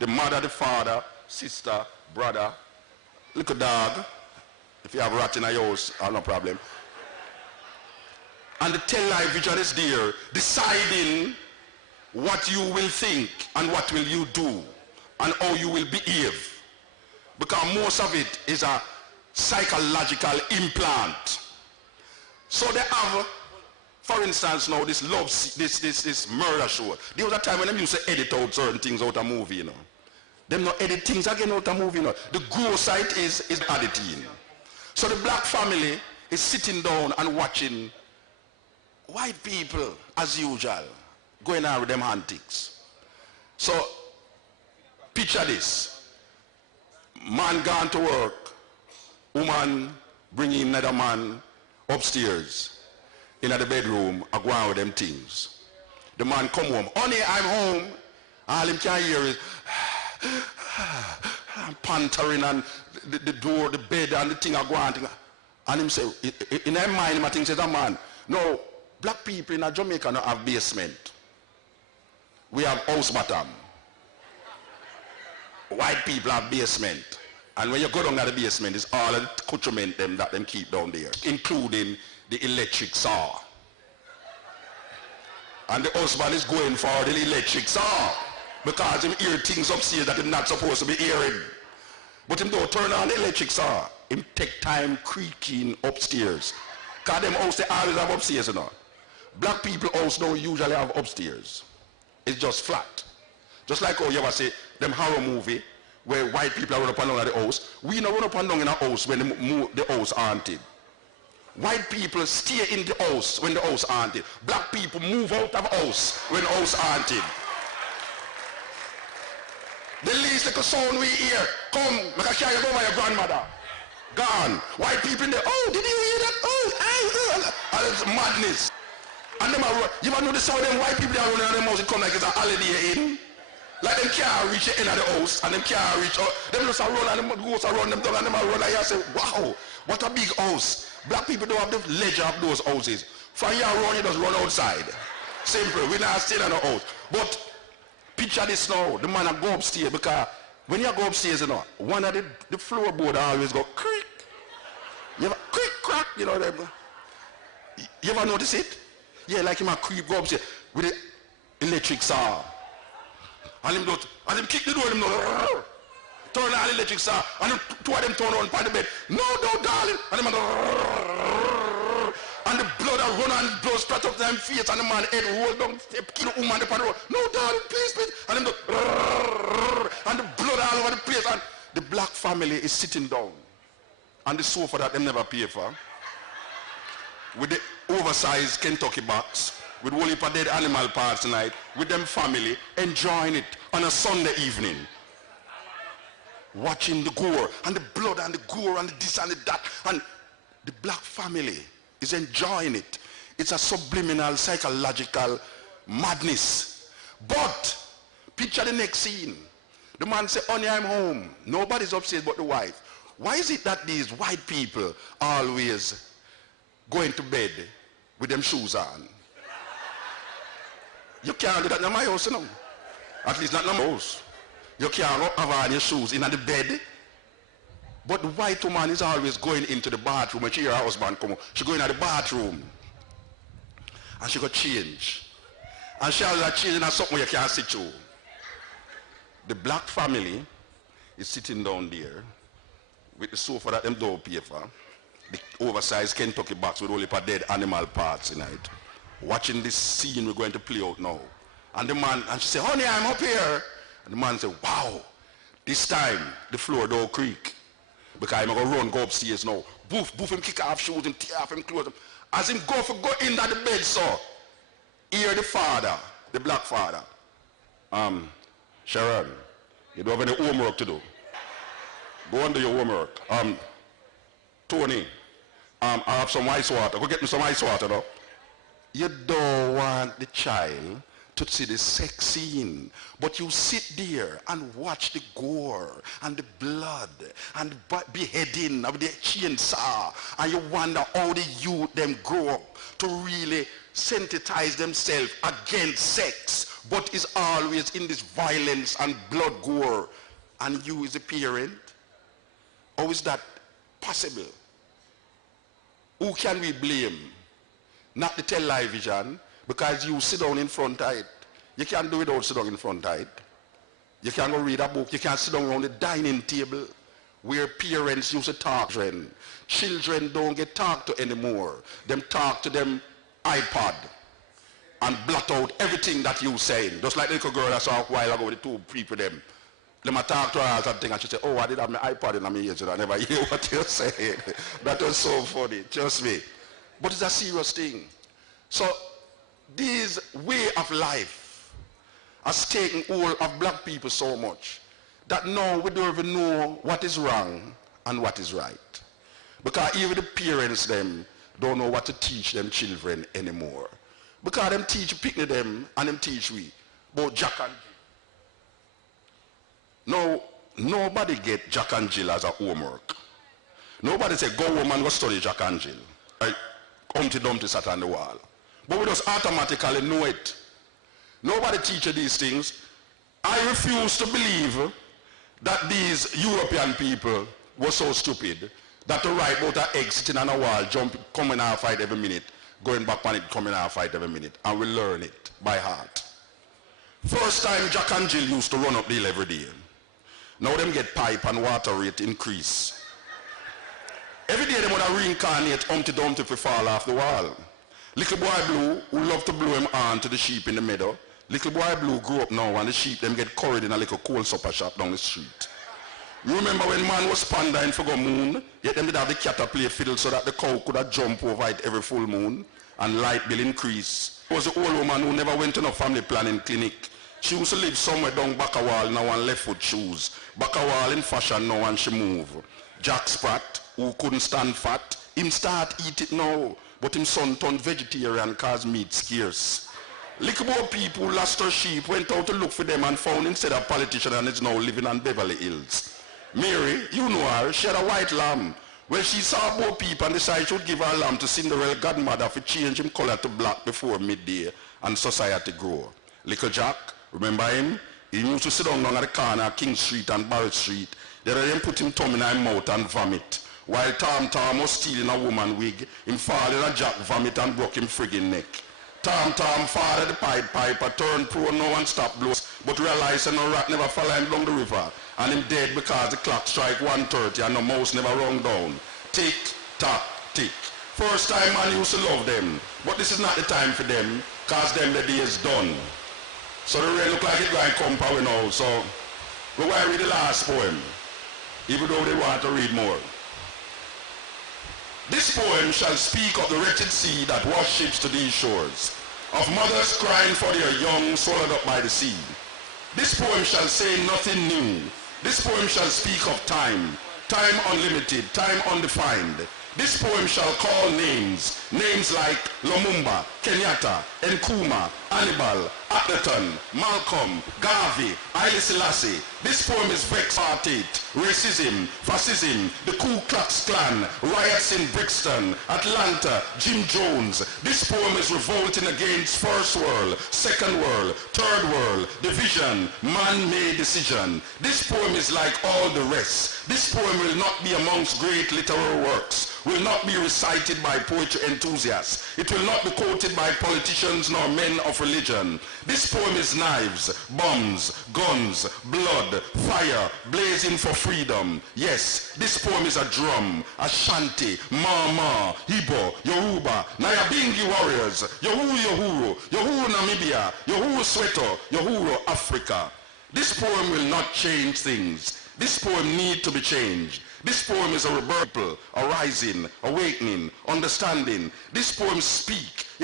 the mother, the father, sister, brother, little dog. If you have a rat in your house, no problem. And the television is there deciding what you will think and what will you do and how you will behave. Because most of it is a psychological implant. So they have, for instance, now this love, this murder show. There was a time when they used to edit out certain things out of a movie, you know. Them not edit things again out of a movie, you know. The gross side is editing. So the black family is sitting down and watching white people, as usual, going on with them antics. So, picture this. Man gone to work, woman bringing another man upstairs in the bedroom, go on with them things. The man come home, honey, I'm home. All him can hear is pantering and the door, the bed and the thing are going. And him say, in her mind, I think says a man, no, black people in Jamaica don't have basement. We have house bottom. White people have basement. And when you go down to the basement, it's all the accoutrement them that them keep down there, including the electric saw. And the husband is going for the electric saw because he hear things upstairs that he's not supposed to be hearing. But him don't turn on the electric saw. Him take time creaking upstairs. Because them house they always have upstairs, you know. Black people house don't usually have upstairs. It's just flat. Just like how you ever say, them horror movie, where white people are run up and down at the house. We don't run up and down in a house when the house haunted. White people stay in the house when the house haunted. Black people move out of the house when the house haunted. The least little sound we hear, come, make a carry over your grandmother. Gone. White people in there, oh, did you hear that? Oh, and it's madness. And them are, you ever notice how them white people are running on them house, it come like it's a holiday in? Like them can't reach the end of the house, and them can't reach out. Them just a run, and them goes around them down, and them a run, and you say, wow, what a big house. Black people don't have the leisure of those houses. From here around, you just run outside. Simple, we're not staying in the house. But picture this now, the man go upstairs, because when you go upstairs, you know, one of the floorboard always go creak. You ever creak, crack, you know, them. You ever notice it? Yeah, like him a creep go upstairs with the electric saw. And him kick the door, him go, turn on the electric saw, and him, two of them turn on the bed. No, darling. And him and the blood run and blood splat up them face, and the man head roll down, kill the woman upon the road. No, darling, please. And him and the blood all over the place, and the black family is sitting down on the sofa that them never pay for, with the oversized Kentucky box, with whole heap of dead animal parts tonight, with them family enjoying it on a Sunday evening. Watching the gore and the blood and the gore and the this and the that, and the black family is enjoying it. It's a subliminal psychological madness. But picture the next scene. The man say, honey, I'm home. Nobody's upstairs but the wife. Why is it that these white people always going to bed with them shoes on? You can't do that in my house, you know. At least not in my house. You can't have on your shoes in the bed. But the white woman is always going into the bathroom when she hear her husband come. She go in the bathroom. And she go change. And she always change in something you can't sit through. The black family is sitting down there with the sofa that them don't pay for. The oversized Kentucky box with all the dead animal parts in it. Watching this scene we're going to play out now. And the man, and she say, honey, I'm up here. And the man say, wow, this time the floor don't creak. Because I'm going to go upstairs now. Boof, him kick off shoes, him tear off him clothes. As him go into the bed, so, hear the father, the black father. Sharon, you don't have any homework to do. Go and do your homework. Tony, I have some ice water. Go get me some ice water, though. You don't want the child to see the sex scene, but you sit there and watch the gore and the blood and the beheading of the chainsaw, and you wonder how the youth them grow up to really sensitize themselves against sex, but is always in this violence and blood gore. And you as a parent, how is that possible? Who can we blame? Not the television, because you sit down in front of it. You can't do it without sit down in front of it. You can't go read a book. You can't sit down around the dining table where parents used to talk to them. Children don't get talked to anymore. Them talk to them iPod and blot out everything that you saying. Just like the little girl I saw a while ago with the two people them. Them talk to her or something and she said, oh, I did have my iPod in my ears and I never hear what you're saying. That was so funny, trust me. But it's a serious thing. So this way of life has taken hold of black people so much that now we don't even know what is wrong and what is right. Because even the parents them don't know what to teach them children anymore. Because them teach picnic them and them teach we about Jack and Jill. Now, nobody get Jack and Jill as a homework. Nobody say go home and go study Jack and Jill. Humpty Dumpty sat on the wall. But we just automatically know it. Nobody teaches these things. I refuse to believe that these European people were so stupid that to write about an egg sitting on a wall, jump, coming out fight every minute, going back on it, coming out fight every minute, and we learn it by heart. First time Jack and Jill used to run up the hill every day. Now them get pipe and water rate increase. Every day they would reincarnate Humpty Dumpty if fall off the wall. Little boy Blue, who loved to blow him on to the sheep in the meadow, little boy Blue grew up now and the sheep them get curried in a little coal supper shop down the street. You remember when man was pondering for the moon, yet them did have the cat to play fiddle so that the cow could have jump over it every full moon and light bill increase. It was the old woman who never went to no family planning clinic. She used to live somewhere down back a wall now on left foot shoes. Back a wall in fashion now and she move. Jack Spratt, who couldn't stand fat, him start eat it now, but him son turned vegetarian cause meat scarce. Little more people lost their sheep, went out to look for them and found instead a politician and is now living on Beverly Hills. Mary, you know her, she had a white lamb. Well, she saw Bo Peep and decided she would give her lamb to Cinderella godmother for change him color to black before midday and society grow. Little Jack, remember him? He used to sit down at the corner of King Street and Barrett Street. They then put him thumb in his mouth and vomit. While Tom was stealing a woman wig, him fall in a Jack vomit and broke him friggin' neck. Tom fall at the pipe, turn pro, no one stop blows, but realize no rat never fall him down the river. And him dead because the clock strike 1:30 and the mouse never run down. Tick, tock, tick. First time man used to love them, but this is not the time for them, cause them the day is done. So the rain look like it going to come power now, so we're going to read the last poem, even though they want to read more. This poem shall speak of the wretched sea that washed ships to these shores, of mothers crying for their young swallowed up by the sea. This poem shall say nothing new. This poem shall speak of time, time unlimited, time undefined. This poem shall call names, names like Lumumba, Kenyatta, Nkrumah, Hannibal, Atherton, Malcolm, Garvey, Haile Selassie. This poem is vexed apartheid, racism, fascism, the Ku Klux Klan, riots in Brixton, Atlanta, Jim Jones. This poem is revolting against first world, second world, third world, division, man-made decision. This poem is like all the rest. This poem will not be amongst great literary works, will not be recited by poetry enthusiasts. It will not be quoted by politicians nor men of religion. This poem is knives, bombs, guns, blood, fire, blazing for freedom. Yes, this poem is a drum, Ashanti, Mama, Igbo, Yoruba, Nyabingi warriors, Yohuru, Yohuru Namibia, Yohuru Soweto, Yohuru Africa. This poem will not change things. This poem needs to be changed. This poem is a rebirth, a rising, awakening, understanding. This poem is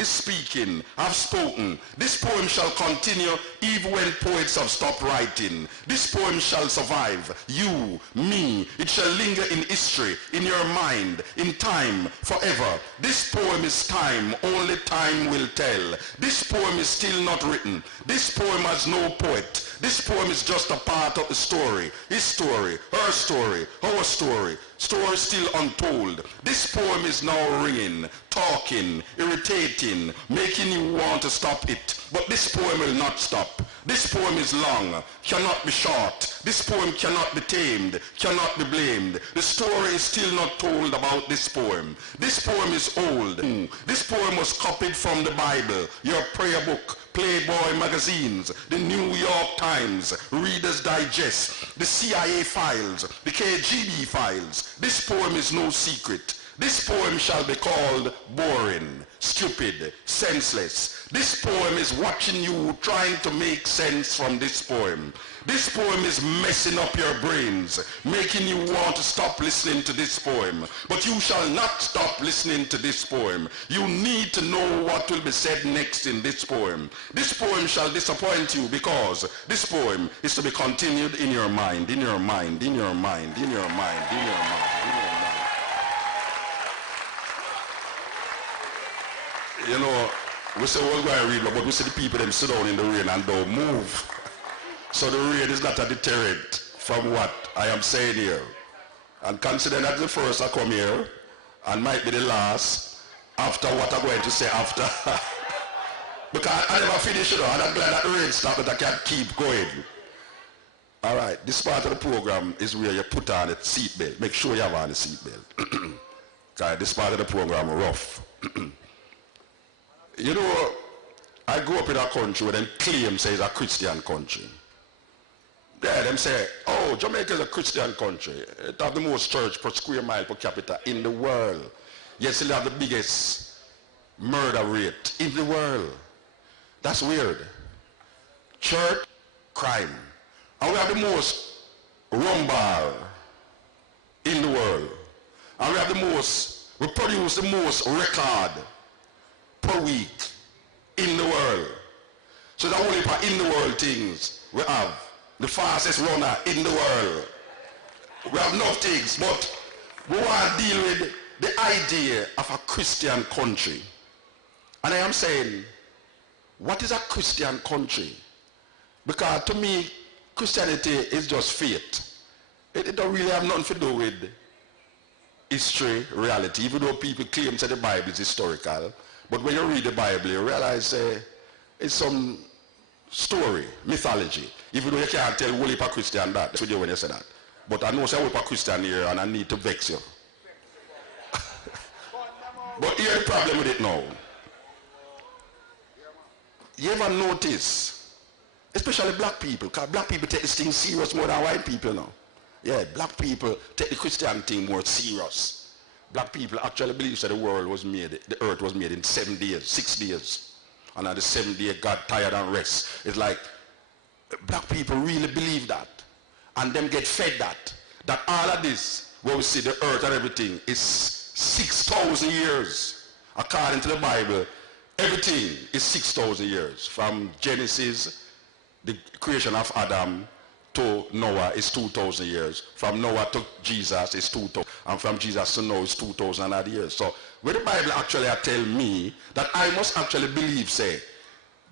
speaking, have spoken. This poem shall continue even when poets have stopped writing. This poem shall survive, you, me. It shall linger in history, in your mind, in time, forever. This poem is time, only time will tell. This poem is still not written. This poem has no poet. This poem is just a part of the story. His story, her story, our story. Story still untold. This poem is now ringing, talking, irritating, making you want to stop it. But this poem will not stop. This poem is long, cannot be short. This poem cannot be tamed, cannot be blamed. The story is still not told about this poem. This poem is old. This poem was copied from the Bible, your prayer book, Playboy magazines, the New York Times, Reader's Digest, the CIA files, the KGB files. This poem is no secret. This poem shall be called boring, stupid, senseless. This poem is watching you trying to make sense from this poem. This poem is messing up your brains, making you want to stop listening to this poem. But you shall not stop listening to this poem. You need to know what will be said next in this poem. This poem shall disappoint you because this poem is to be continued in your mind, in your mind, in your mind, in your mind, in your mind, in your mind. You know, we say we're going to read, but we see the people them sit down in the rain and don't move. So the rain is not a deterrent from what I am saying here. And consider that the first I come here and might be the last after what I'm going to say after. Because I never finish it, and I'm glad that the rain stopped, but I can't keep going. All right, this part of the program is where you put on a seatbelt. Make sure you have on a seatbelt. Okay, this part of the program is rough. You know, I grew up in a country where them claim say it's a Christian country. Yeah, them say, oh, Jamaica is a Christian country. It have the most church per square mile per capita in the world. Yes, it have the biggest murder rate in the world. That's weird. Church, crime. And we have the most rum bar in the world. And we produce the most record per week in the world. So the only part in the world things we have. The fastest runner in the world. We have enough things, but we want to deal with the idea of a Christian country. And I am saying, what is a Christian country? Because to me, Christianity is just faith. It don't really have nothing to do with history, reality, even though people claim that the Bible is historical. But when you read the Bible, you realize it's some story, mythology. Even though you can't tell whole heap of Christian that. That's with you when you say that. But I know say whole heap of Christian here and I need to vex you. But here's the problem with it now. You ever notice, especially black people, because black people take this thing serious more than white people now. Yeah, black people take the Christian thing more serious. Black people actually believe that the world was made, the earth was made in 7 days, 6 days. And on the 7th day, God tired and rest. It's like, black people really believe that. And them get fed that. That all of this, where we see the earth and everything, is 6,000 years. According to the Bible, everything is 6,000 years. From Genesis, the creation of Adam, to Noah is 2,000 years. From Noah to Jesus is 2,000. And from Jesus to Noah is 2,000 odd years. So, where the Bible actually tell me that I must actually believe, say,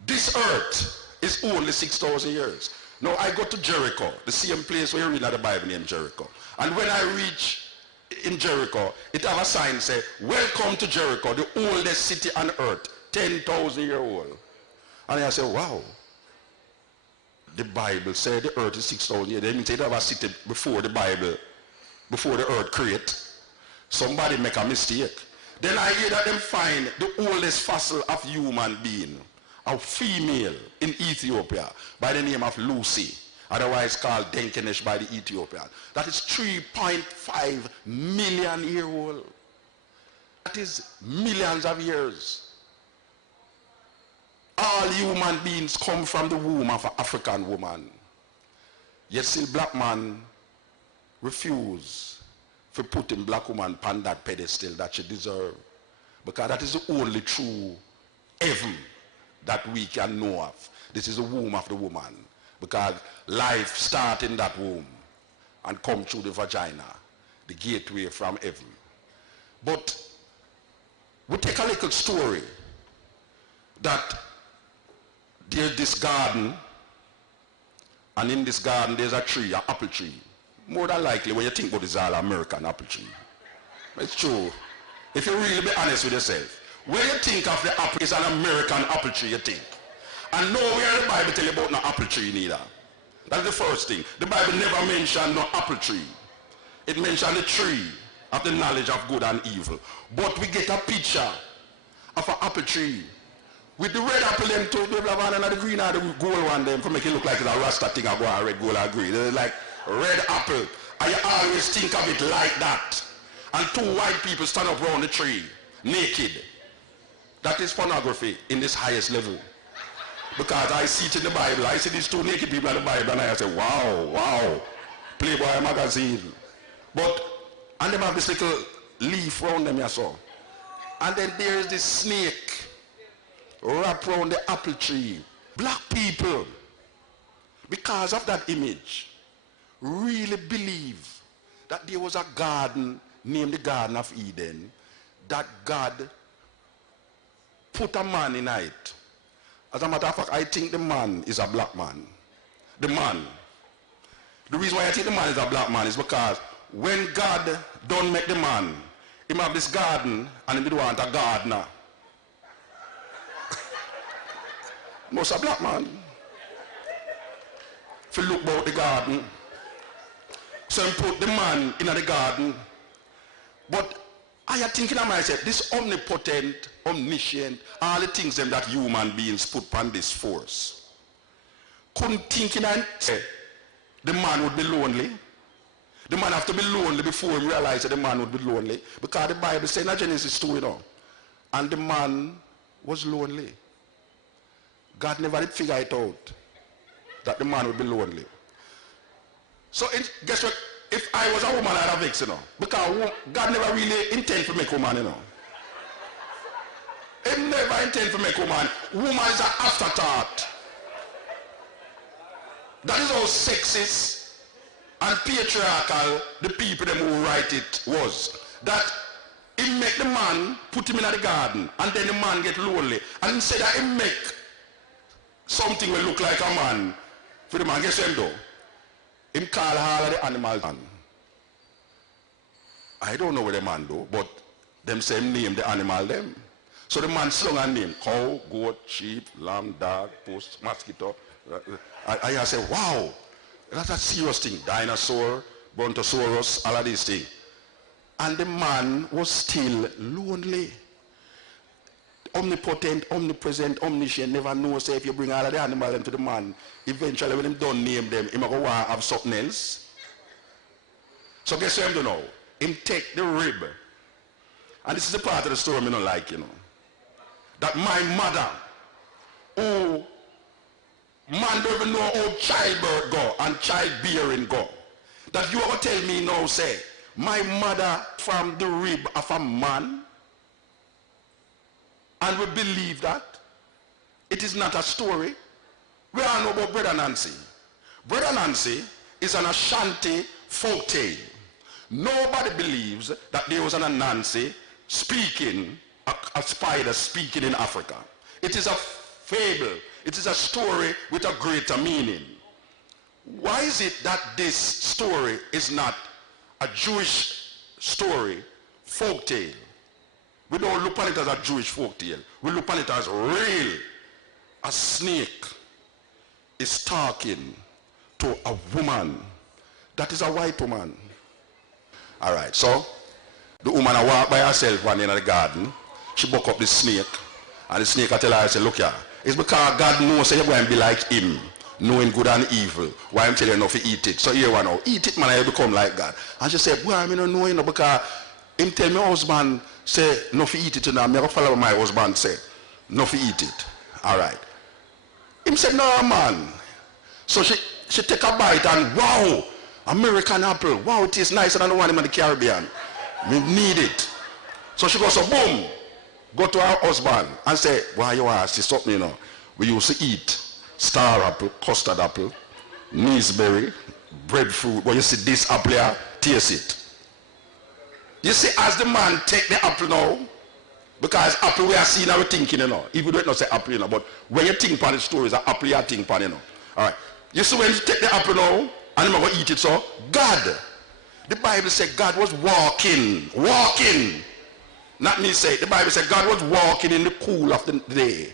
this earth is only 6,000 years. Now, I go to Jericho, the same place where you read in the Bible named Jericho. And when I reach in Jericho, it have a sign say, welcome to Jericho, the oldest city on earth, 10,000 years old. And I say, wow. The Bible said the earth is 6,000 years. They didn't say it have a city before the Bible, before the earth created. Somebody make a mistake. Then I hear that them find the oldest fossil of human being, a female in Ethiopia by the name of Lucy, otherwise called Denkenesh by the Ethiopian. That is 3.5 million years old. That is millions of years. All human beings come from the womb of an African woman. Yet still black man refuse to put in black woman on that pedestal that she deserve. Because that is the only true heaven that we can know of. This is the womb of the woman. Because life starts in that womb and come through the vagina, the gateway from heaven. But we take a little story that there's this garden, and in this garden there's a tree, an apple tree. More than likely when you think about it, it's all American apple tree. It's true. If you really be honest with yourself, when you think of the apple, it's an American apple tree, you think. And nowhere in the Bible tell you about no apple tree neither. That's the first thing. The Bible never mentioned no apple tree. It mentioned the tree of the knowledge of good and evil. But we get a picture of an apple tree with the red apple them too, the black one and the green and the gold one them to make it look like it's a Rasta thing. I go on red, gold and green. They're like red apple. And you always think of it like that. And 2 white people stand up around the tree, naked. That is pornography in this highest level. Because I see it in the Bible. I see these 2 naked people in the Bible and I say, wow, wow. Playboy magazine. But, and they have this little leaf around them, you saw. And then there is this snake wrapped around the apple tree. Black people, because of that image, really believe that there was a garden named the Garden of Eden, that God put a man in it. As a matter of fact, I think the man is a black man. The man. The reason why I think the man is a black man is because when God don't make the man, he have this garden and he want a gardener. Most a black man. to look about the garden. So he put the man in the garden. But I am thinking of myself, this omnipotent, omniscient, all the things them that human beings put on this force. Couldn't think in and say the man would be lonely. The man have to be lonely before he realized that the man would be lonely. Because the Bible says in Genesis 2, you know. And the man was lonely. God never did figure it out that the man would be lonely. So guess what? If I was a woman, I'd have vexed, you know. Because God never really intended to make woman, you know. He never intended to make woman. Woman is an afterthought. That is how sexist and patriarchal the people them who write it was. That he make the man, put him in the garden, and then the man get lonely. And instead that he make something will look like a man for the man. Guess what him do? Him call all of the animals man. I don't know what the man do, but them say him name the animal them. So the man slung a name: cow, goat, sheep, lamb, dog, post, mosquito. I say, wow, that's a serious thing. Dinosaur, brontosaurus, all of these things. And the man was still lonely. Omnipotent, omnipresent, omniscient, never knows. Say if you bring all of the animals into the man, eventually when him don't name them, he might go have something else. So guess what him do now? Him take the rib. And this is the part of the story I don't like, you know. That my mother, who man don't even know how childbirth go and childbearing go. That you are going to tell me now, say, my mother from the rib of a man, and we believe that it is not a story. We all know about Brother Nancy. Brother Nancy is an Ashanti folk tale. Nobody believes that there was an Anansi speaking, a spider speaking in Africa. It is a fable. It is a story with a greater meaning. Why is it that this story is not a Jewish story, folk tale? We don't look at it as a Jewish folk tale. We look at it as real. A snake is talking to a woman that is a white woman. All right, so the woman walked by herself one in the garden. She buck up the snake, and the snake tell her, I say, look here, it's because God knows you're going to be like him, knowing good and evil. Why I'm telling you not to eat it. So here one now, eat it, man, I become like God. And she said, boy, I don't know, you know, because him tell my husband, say, not to eat it, and I'm going to follow what my husband say, not to eat it. All right. Him said, no, man. So she take a bite and, wow, American apple. Wow, it is nicer than the one in the Caribbean. We need it. So she goes, so boom, go to her husband and say, why you are, see something, you know. We used to eat star apple, custard apple, gooseberry, breadfruit. But you see this apple here, taste it. You see, as the man take the apple now, because apple we are seeing our thinking, you know. Even though it not say apple, you know, but when you think upon the stories, an apple you are thinking upon, you know. All right. You see when you take the apple now, and you're going to eat it, so God, the Bible said God was walking. Not me say, the Bible said God was walking in the cool of the day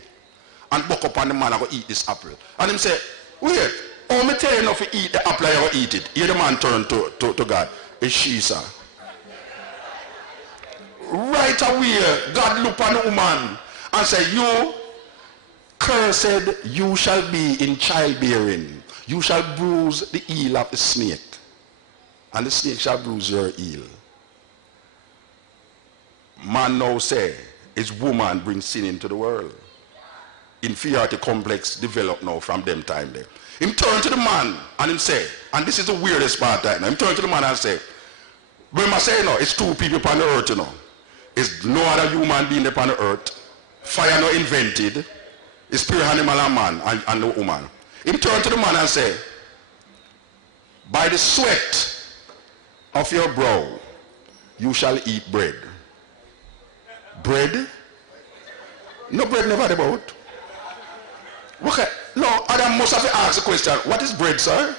and buck up on the man and go eat this apple. And him say, wait, how me tell you not to eat the apple, I go eat it. Here the man turned to God. It's she, sir. Right away, God looked on the woman and said, you cursed you shall be in childbearing. You shall bruise the heel of the snake, and the snake shall bruise your heel. Man now say, his woman brings sin into the world. Inferiority complex develop now from them time there. Him turn to the man and him say, and this is the weirdest part right now, him turn to the man and say, remember say, no, it's two people upon the earth, you know. It's no other human being upon the earth. Fire no invented. It's pure animal and man and the woman. Him turn to the man and say, by the sweat of your brow, you shall eat bread. Bread? No bread never about. Okay. No, Adam must have asked the question, what is bread, sir?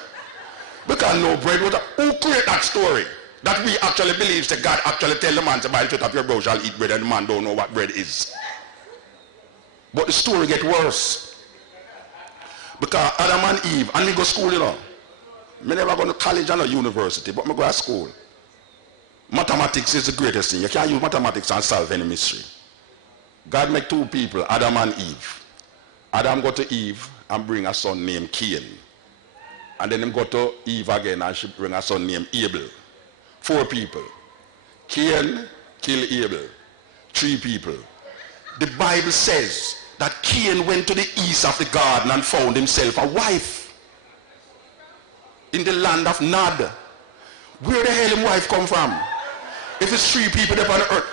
Because no bread, who created that story? That we actually believe that God actually tell the man to by the sweat of your brow shall eat bread, and the man don't know what bread is. But the story get worse. Because Adam and Eve, and they go to school, you know. I never go to college and a university, but I go to school. Mathematics is the greatest thing. You can't use mathematics and solve any mystery. God made two people, Adam and Eve. Adam go to Eve and bring a son named Cain. And then him go to Eve again and she bring a son named Abel. 4 people. Cain killed Abel. 3 people. The Bible says that Cain went to the east of the garden and found himself a wife in the land of Nod. Where the hell his wife come from? If it's 3 people there on the earth.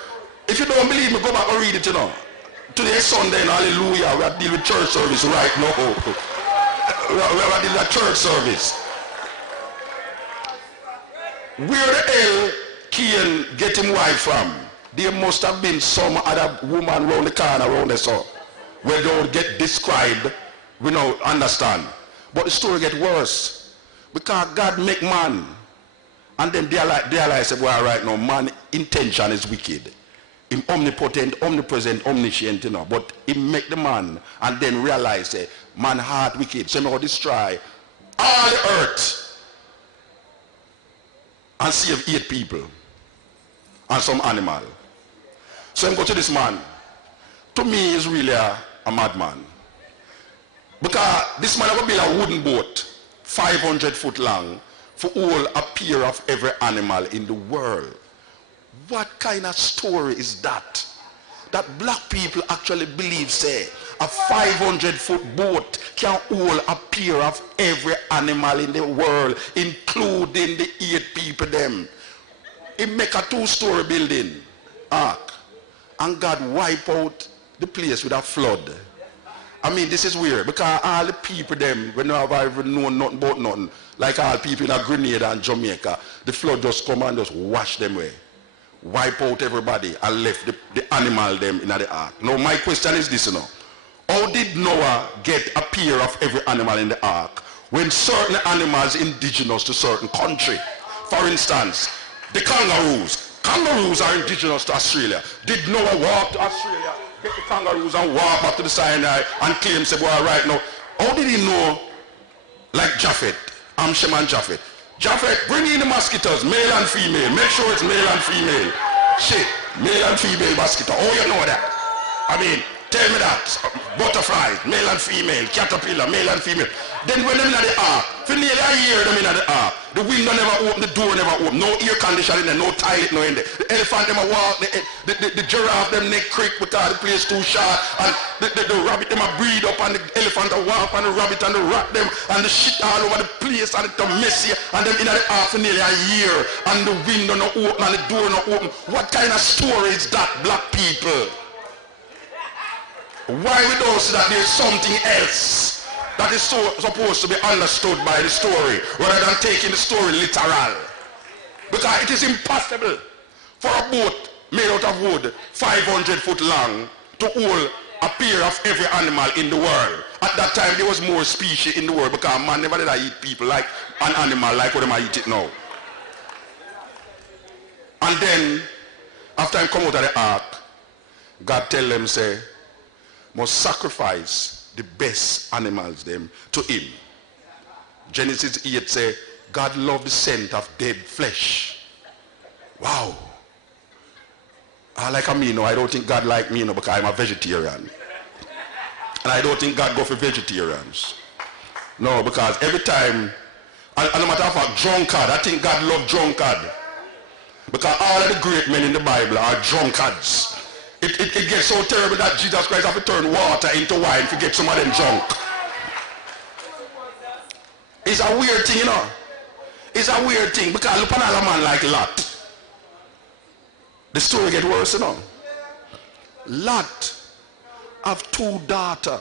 If you don't believe me, go back and read it, you know. Today is Sunday, hallelujah. We are dealing with church service right now. We are dealing with church service. Where the hell Cain get him wife from? There must have been some other woman around the corner around the so where they don't get described, we don't understand. But the story get worse. Because God make man. And then they realize, well, right now, man's intention is wicked. Him omnipotent, omnipresent, omniscient, you know. But he make the man and then realize, man heart wicked. So he will destroy all the earth and save 8 people and some animal. So he go to this man. To me, he's really a madman. Because this man will build a wooden boat, 500 foot long, for all a pair of every animal in the world. What kind of story is that? That black people actually believe, say, a 500-foot boat can hold a pair of every animal in the world, including the 8 people them. It make a 2-story building, ark, and God wipe out the place with a flood. I mean, this is weird, because all the people them, when they have even known nothing about nothing, like all people in Grenada and Jamaica, the flood just come and just wash them away. Wipe out everybody and left the animal them in the ark. Now my question is this, you know. How did Noah get a pair of every animal in the ark when certain animals indigenous to certain country? For instance, the kangaroos. Kangaroos are indigenous to Australia. Did Noah walk to Australia, get the kangaroos and walk back to the Sinai and claim, say, well, right now, how did he know, like Japhet, Shem and Japhet? Japhet, bring in the mosquitoes, male and female. Make sure it's male and female. Shit, male and female mosquito. Oh, you know that. I mean, tell me that. Butterflies, male and female. Caterpillar, male and female. Then when they're in the ark, for nearly a year them in the ark, the window never open, the door never open, no air conditioning there, no toilet, no in there. The elephant them a walk, the giraffe them neck creak because the place too short, and the rabbit them a breed up, and the elephant a walk, and the rabbit and the rat them, and the shit all over the place, and it's a messy, and them in the ark for nearly a year, and the window no open, and the door no open. What kind of story is that, black people? Why we don't see that there's something else that is supposed to be understood by the story rather than taking the story literal? Because it is impossible for a boat made out of wood 500 foot long to hold a pair of every animal in the world. At that time there was more species in the world because man never did eat people like an animal like what them eat it now. And then after I come out of the ark, God tell them, say, must sacrifice the best animals them to him. Genesis 8 say, God loved the scent of dead flesh. Wow. Like me, no, I don't think God like me, no, because I'm a vegetarian. And I don't think God go for vegetarians. No, because every time, and no matter of fact, drunkard, I think God loved drunkard. Because all of the great men in the Bible are drunkards. It gets so terrible that Jesus Christ have to turn water into wine to get some of them drunk. It's a weird thing, you know. It's a weird thing because look at a man like Lot. The story gets worse, you know. Lot have 2 daughters.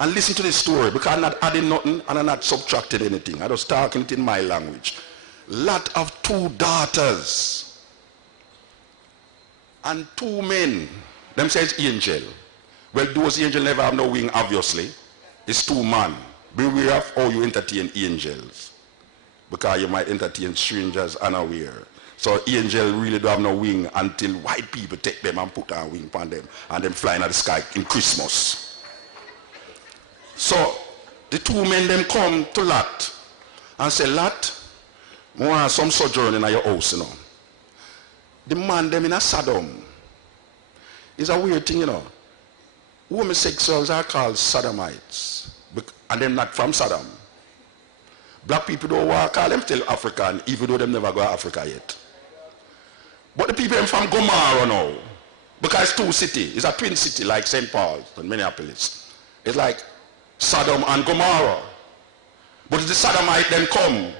And listen to this story because I'm not adding nothing and I'm not subtracting anything. I'm just talking it in my language. Lot have 2 daughters. And 2 men, them says angel. Well, those angels never have no wing, obviously. It's 2 men. Beware of how you entertain angels. Because you might entertain strangers unaware. So angels really don't have no wing until white people take them and put a wing on them. And them flying at the sky in Christmas. So, the 2 men them come to Lot. and say, Lot, I want some sojourn in your house, you know. The man them in a Sodom is a weird thing, you know. Homosexuals are called sodomites, and they're not from Sodom. Black people don't want to call them still African, even though they never go to Africa yet. But the people from Gomorrah now, because it's two cities, it's a twin city like St. Paul and Minneapolis. It's like Sodom and Gomorrah. But the Sodomite then come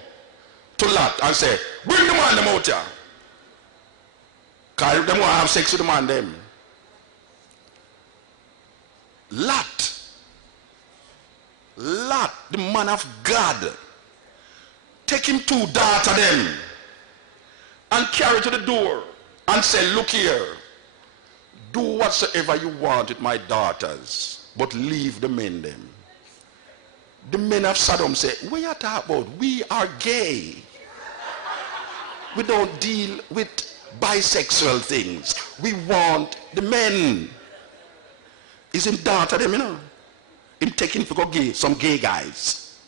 to Lot and say, bring the man them out here. Because they want to have sex with the man them. Lot, the man of God, take him two daughters them and carry to the door and say, look here, do whatsoever you want with my daughters, but leave the men them. The men of Sodom say, what are you talking about? We are gay. We don't deal with bisexual things. We want the men. Is him daughter them, you know? Him taking for go gay, some gay guys.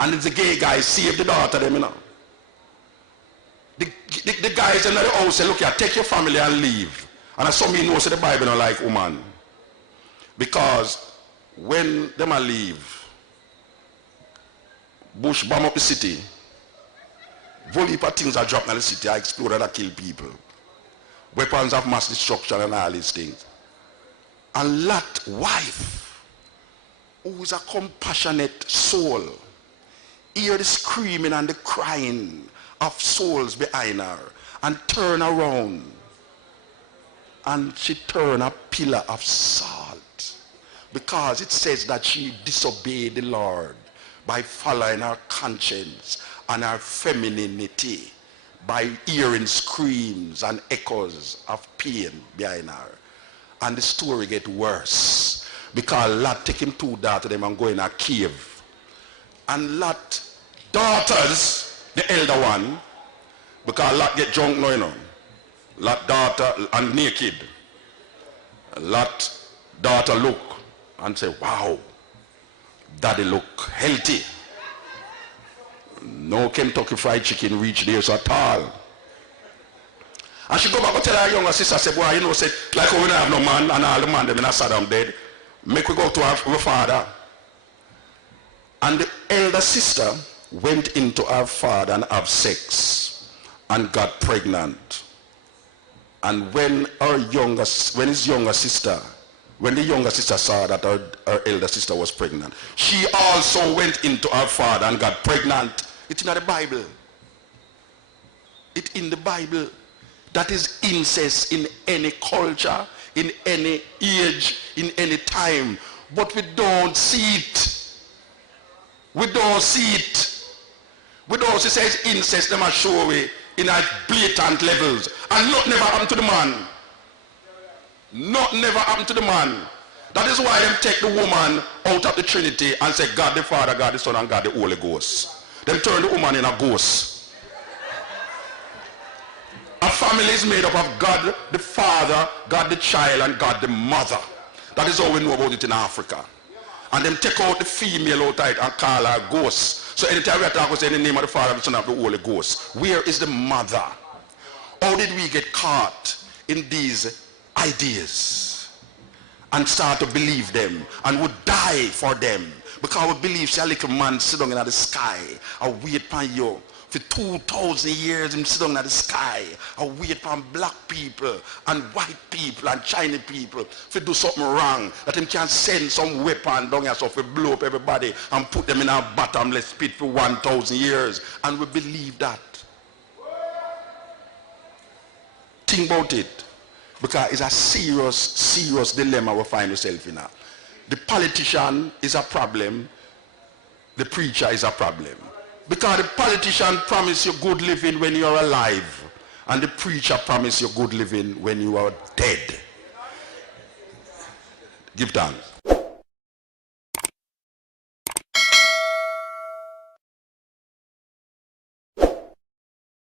And if the gay guys save the daughter them, you know. The guys in the house say, look here, take your family and leave. And some of you know, say the Bible don't like woman. Because when them a leave, Bush bomb up the city, volley of things are dropped in the city, are exploded and kill people. Weapons of mass destruction and all these things. And Lot's wife, who is a compassionate soul, hear the screaming and the crying of souls behind her, and turn around, and she turned a pillar of salt, because it says that she disobeyed the Lord by following her conscience and her femininity, by hearing screams and echoes of pain behind her. And the story get worse, because Lot take him two daughters them and go in a cave. And Lot daughters, the elder one, because Lot get drunk now, you know. Lot daughter and naked. Lot daughter look and say, wow, daddy look healthy. No Kentucky Fried Chicken reach there so at all. And she go back and tell her younger sister, say, boy, you know, say, like we don't have no man and all the man them in a Saddam dead, make we go to our father. And the elder sister went into her father and have sex and got pregnant. And when the younger sister saw that her elder sister was pregnant, she also went into her father and got pregnant. It's in the Bible. It's in the Bible. That is incest in any culture, in any age, in any time. But we don't see it. We don't see it. We don't see it incest, them are show we in a blatant levels. And nothing never happened to the man. Nothing never happened to the man. That is why them take the woman out of the Trinity and say God the Father, God the Son, and God the Holy Ghost. Them turn the woman in a ghost. A family is made up of God the Father, God the Child, and God the Mother. That is how we know about it in Africa. And them take out the female out of it and call her ghost. So anytime we talk, we say in the name of the Father, the Son, and the Holy Ghost. Where is the mother? How did we get caught in these ideas and start to believe them and would die for them? Because we believe say a little man sit down in the sky and wait for you. For 2,000 years him sit down in the sky and wait for black people and white people and Chinese people to do something wrong, that him can send some weapon down here so to blow up everybody and put them in a bottomless pit for 1,000 years. And we believe that. Think about it. Because it's a serious, serious dilemma we find ourselves in. The politician is a problem. The preacher is a problem. Because the politician promises you good living when you are alive. And the preacher promises you good living when you are dead. Give thanks.